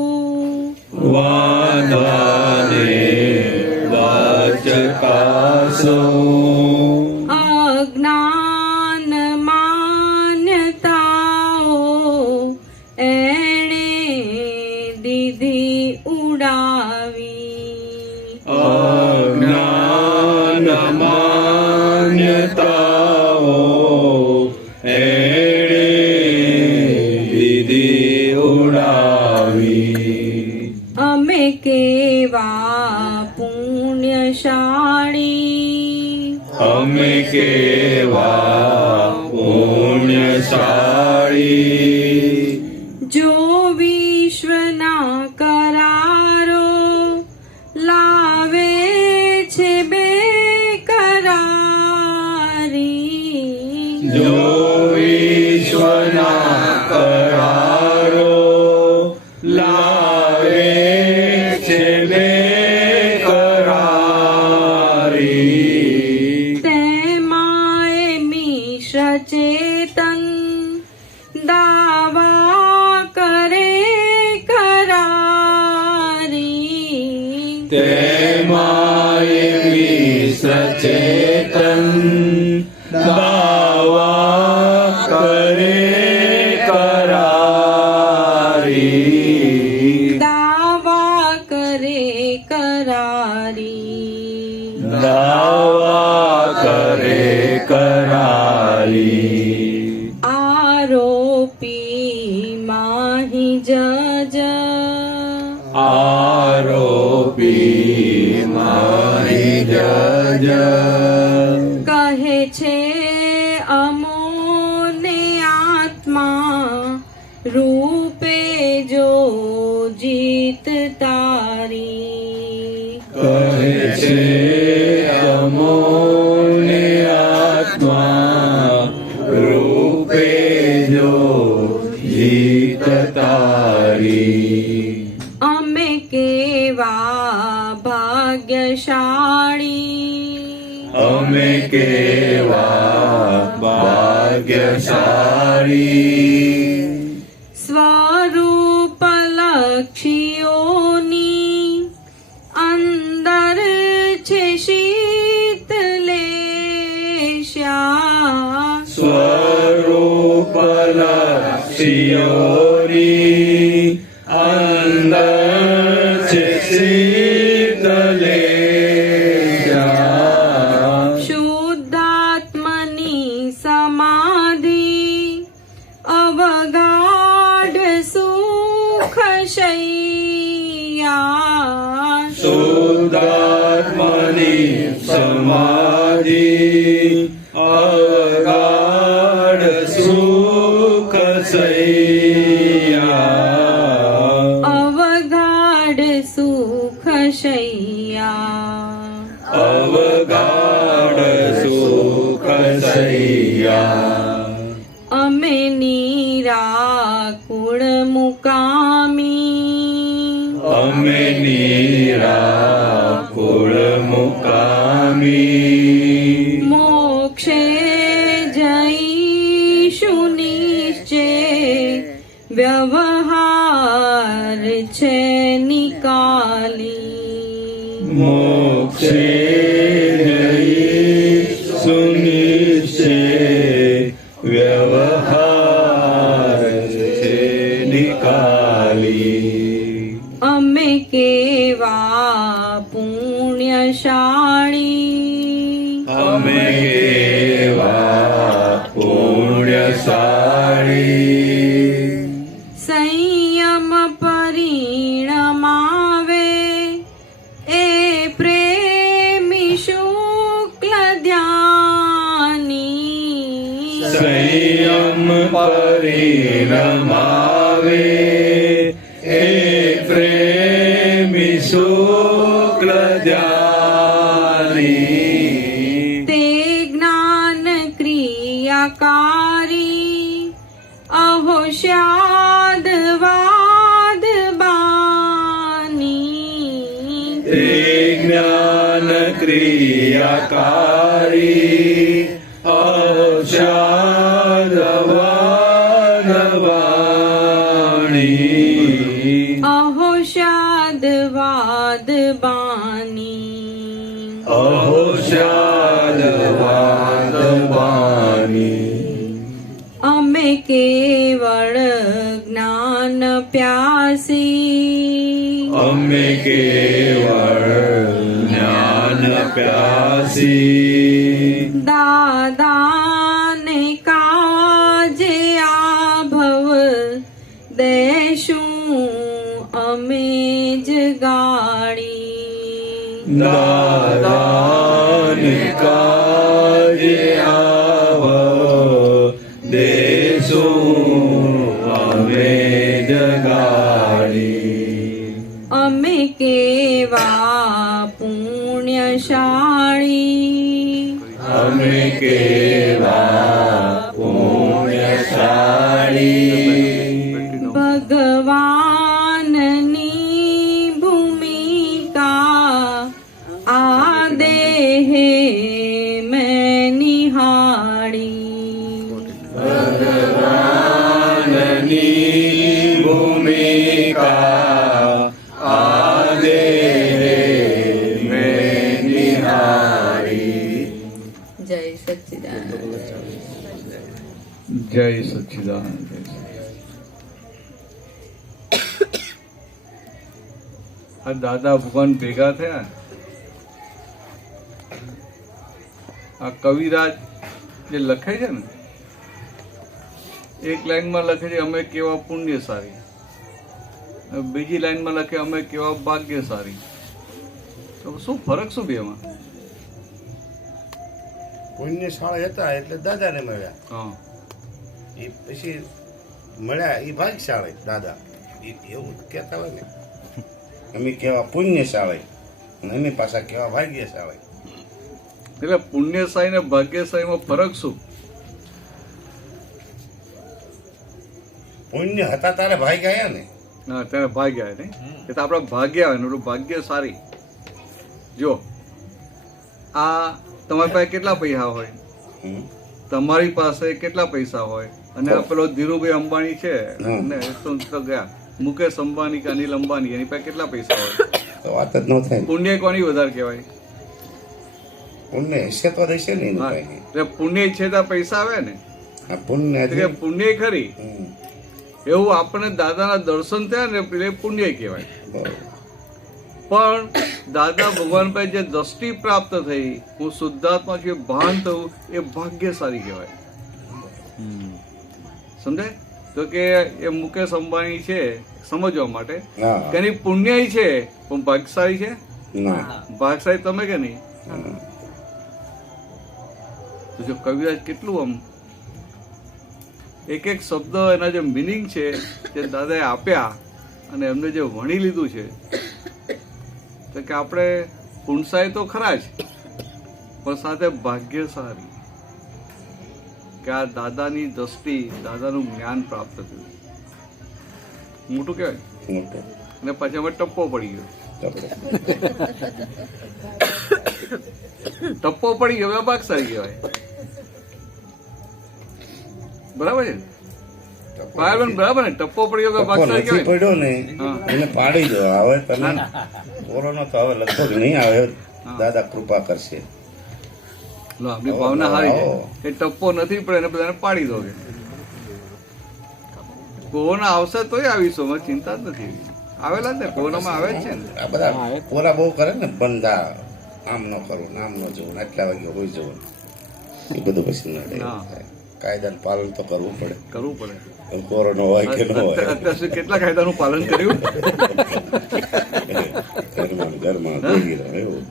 વાદાને વાચકાસો, અજ્ઞાન અમે કેવા પુણ્યશાળી જો વિશ્વના કરારો લાવે છે બેકરારી જો વિશ્વના કરારો લાવે છે બેકરારી તેમાંય મિશ્ર ચેતન દાવા કરે કરારી તેમાય સચેતન દાવા કરે કરારી દાવા કરે કરારી દાવા કરે કરારી આરોપી માહી જજ આરોપી મારી જજ કહે છે અમોને આત્મા રૂપે જો જીત તારી કહે છે અમોને આત્મા રૂપે જો જીત તારી અમે કેવા ભાગ્યશાળી અમે કેવા ભાગ્યશાળી સ્વરૂપ લક્ષીઓની અંદર છે શીતલેશા સ્વરૂપ લક્ષીઓની અંદર છે શીતલેશા શુદ્ધાત્મની સમાધિ અવગાઢ સુખ શૈયા શુદ્ધાત્માની સમાધિ અગાઢ સુખ શૈયા અવગાઢ સુખ શૈયા અવગાઢ સુખ શૈયા અમે નિરાકુળ મુકામી અમે નિરાકુળ મુકામી મોક્ષે જઈશું નિશ્ચય વ્યવહાર છે નિકાલી મોક્ષે જઈ સુનિશ્ચય વ્યવહાર છે નિકાલી અમે કેવા પુણ્યશાળી અમે કેવા પુણ્યશાળી સંયમ પરિણમાવે એ પ્રેમી શુક્લ ધ્યાની સંયમ પરિણમાવે એ પ્રેમી શુક્લ ધ્યાની તે જ્ઞાન ક્રિયાકારી અહોશ્યાદ વાદ બાની તે જ્ઞાન ક્રિયાકારી અશાદવાદવાણી અહોશ્યાદ વાદ બાની અહોશાદવાદવાણી અમે કેવળ જ્ઞાન પ્યાસી અમે કેવળ જ્ઞાન પ્યાસી દાદાને કાજે આ ભવ દેશું અમે જ ગાડી દાદાને કાજ કેવા પુણ્યશાળી ભગવાનની ભૂમિકા આ દેહે મેં નિહાળી ભગવાનની ભૂમિકા આદે મેં નિહાળી જય સચ્ચિદાનંદ જય સચ્ચિદાનંદ. આ દાદા ભગવાન ભેગા થયા. આ કવિરાજ જે લખે છે ને, એક લાઈનમાં લખે છે અમે કેવા પુણ્યશાળી, બીજી લાઈનમાં લખે અમે કેવા ભાગ્યશાળી. તો શું ફરક શું બેમાં? પુણ્યશાળી હતા એટલે દાદાને મળ્યા, હા, એ પછી મળ્યા એ ભાગ્યશાળી દાદા, એવું કહેતા હોય ને. અમે કેવા પુણ્યશાળી અને અમે પાછા કેવા ભાગ્યશાળી. એટલે પુણ્યશાળી ને ભાગ્યશાળીમાં ફરક શું? પુણ્ય હતા તારે ભાગ્ય આયા ને. ના, ત્યારે ભાગ્ય આવે નહીં, એ તો આપણા ભાગ્ય આવે ને, ભાગ્ય સારી. જો આ તમારી પાસે કેટલા પૈસા હોય, હમ. તમારી પાસે કેટલા પૈસા હોય, અને આ પેલો ધીરુભાઈ અંબાણી છે ને, તો ગયા મુકેશ અંબાણી કે અનિલ અંબાણી, એની પાસે કેટલા પૈસા હોય? તો વાત જ ન થાય. પુણ્ય કોની વધારે કહેવાય? પુણ્ય હશે તો રહેશે ને એનું હા, કઈ. એટલે પુણ્ય છે તો પૈસા આવે ને. આ પુણ્ય એટલે પુણ્ય ખરી. હમ. એવું આપણે દાદાના દર્શન થયા ને એટલે પુણ્ય કહેવાય. બરોબર. પણ દાદા ભગવાન પાસે જે દ્રષ્ટિ પ્રાપ્ત થઈ, હું શુદ્ધાત્મા છું એ ભાન થયું, એ ભાગ્યશાળી કહેવાય. સમજાય? તો કે એ મુકેશ અંબાણી છે સમજવા માટે હા. કે એની પુણ્ય છે પણ ભાગ્યશાળી છે. ના. ભાગ્યશાળી તમે કે નહીં? તો જો કવિરાજ કેટલું આમ એક એક શબ્દ એના જે મિનિંગ છે જે દાદાએ આપ્યા અને એમને જે વણી લીધું છે, તો કે આપણે પુણસાઈ તો ખરા જ, પણ સાથે ભાગ્યશાળી કે આ દાદાની દ્રષ્ટિ, દાદાનું જ્ઞાન પ્રાપ્ત થયું. મોટું કહેવાય. મોટો. અને પછી અમે ટપ્પો પડી ગયો. ટપ્પો પડી ગયો, ભાગ્યશાળી કહેવાય. બરાબર છે ને? પાયલબેન, બરાબર ને? ટપ્પો પડી ગયો, ભાગ્યશાળી નથી કહેવાય. પડ્યો ને હા. એને પાડી દો. હવે તમે કોરોના તો હવે લગભગ નહીં આવે, દાદા કૃપા કરશે. લો, આપણી ભાવના હારી છે. એ ટપ્પો નથી પડે એને બધાને પાડી દો. કોરોના આવશે તોય આવીશું, અમે ચિંતા જ નથી. આવેલા જ ને, કોરોનામાં આવે જ છે ને. આ બધા કોરા બહુ કરે ને, બંધા આમ ન કરવું, આમ ન જવું, આટલા વાગે હોઈ જવું, એ બધું પછી નડે. હા. કાયદાનું પાલન તો કરવું પડે. કરવું પડે. કોરોના હોય કે ન હોય, અત્યાર સુધી કેટલા કાયદાનું પાલન કર્યું? ઘરમાં ભેગી રહે એવું.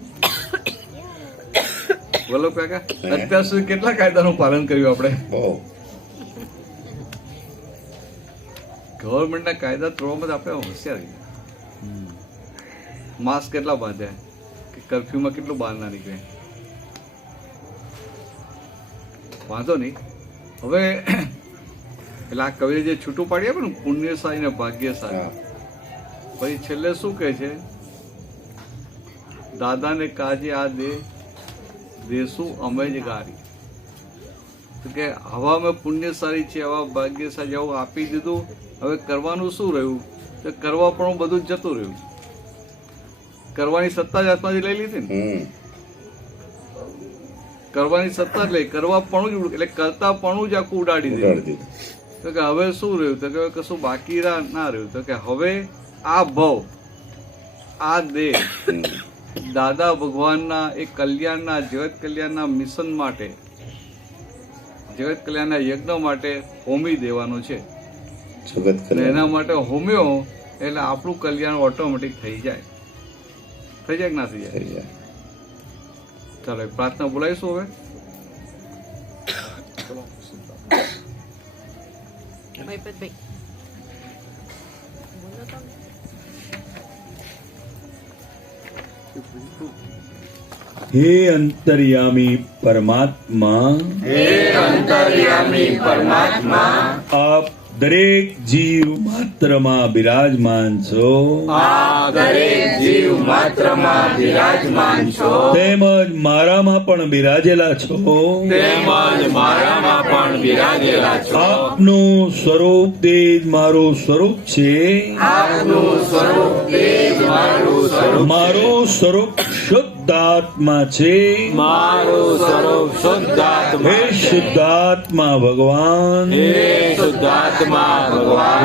બોલો કાકા, અત્યાર સુધી કેટલા કાયદાનું પાલન કર્યું આપણે? બહુ. ગવર્મેન્ટના કાયદા તોડવામાં આપણે હોશિયારી. માસ્ક કેટલા બાંધ્યા, કે કર્ફ્યુમાં કેટલું બહાર ના નીકળે. વાંધો નહીં. હવે એટલે આ કવિએ જે છૂટું પાડી આપે ને, પુણ્યશાળી ને ભાગ્યશાળી, પછી છેલ્લે શું કહે છે? દાદાને કાજે આ દેશું અમે જ ગારી. તો કે આવા અમે પુણ્યશાળી છે, આવા ભાગ્યશાળી, આવું આપી દીધું. હવે કરવાનું શું રહ્યું? તો કરવા પણ બધું જ જતું રહ્યું. કરવાની સત્તા જ હાથમાંથી લઈ લીધી ને. કરવાની સત્તા જ લઈ, કરવા પણ જ એટલે કરતા પણ જ આખું ઉડાડી દીધું. તો કે હવે શું રહ્યું? તો કે કશું બાકી ના રહ્યું. તો કે હવે આ ભવ, આ દેહ દાદા ભગવાનના એ કલ્યાણના, જગત કલ્યાણના મિશન માટે, જગત કલ્યાણના યજ્ઞ માટે હોમી દેવાનું છે. અને એના માટે હોમ્યો એટલે આપણું કલ્યાણ ઓટોમેટિક થઈ જાય. થઈ જાય કે ના થઈ જાય? ચાલો પ્રાર્થના બોલાવીશું હવે. હે અંતર્યામી પરમાત્મા, હે અંતર્યામી પરમાત્મા, આપ દરેક જીવ માત્રમાં બિરાજમાન છો, આપ દરેક જીવ માત્રમાં બિરાજમાન છો, તેમજ મારામાં પણ બિરાજેલા છો. તેમજ મારામાં પણ બિરાજેલા છો. આપનું સ્વરૂપ તે જ મારું સ્વરૂપ છે. આપનું સ્વરૂપ તે જ મારું સ્વરૂપ. મારું સ્વરૂપ શુદ્ધાત્મા છે. મારું સ્વરૂપ શુદ્ધાત્મા. હે શુદ્ધાત્મા ભગવાન, હે શુદ્ધાત્મા ભગવાન,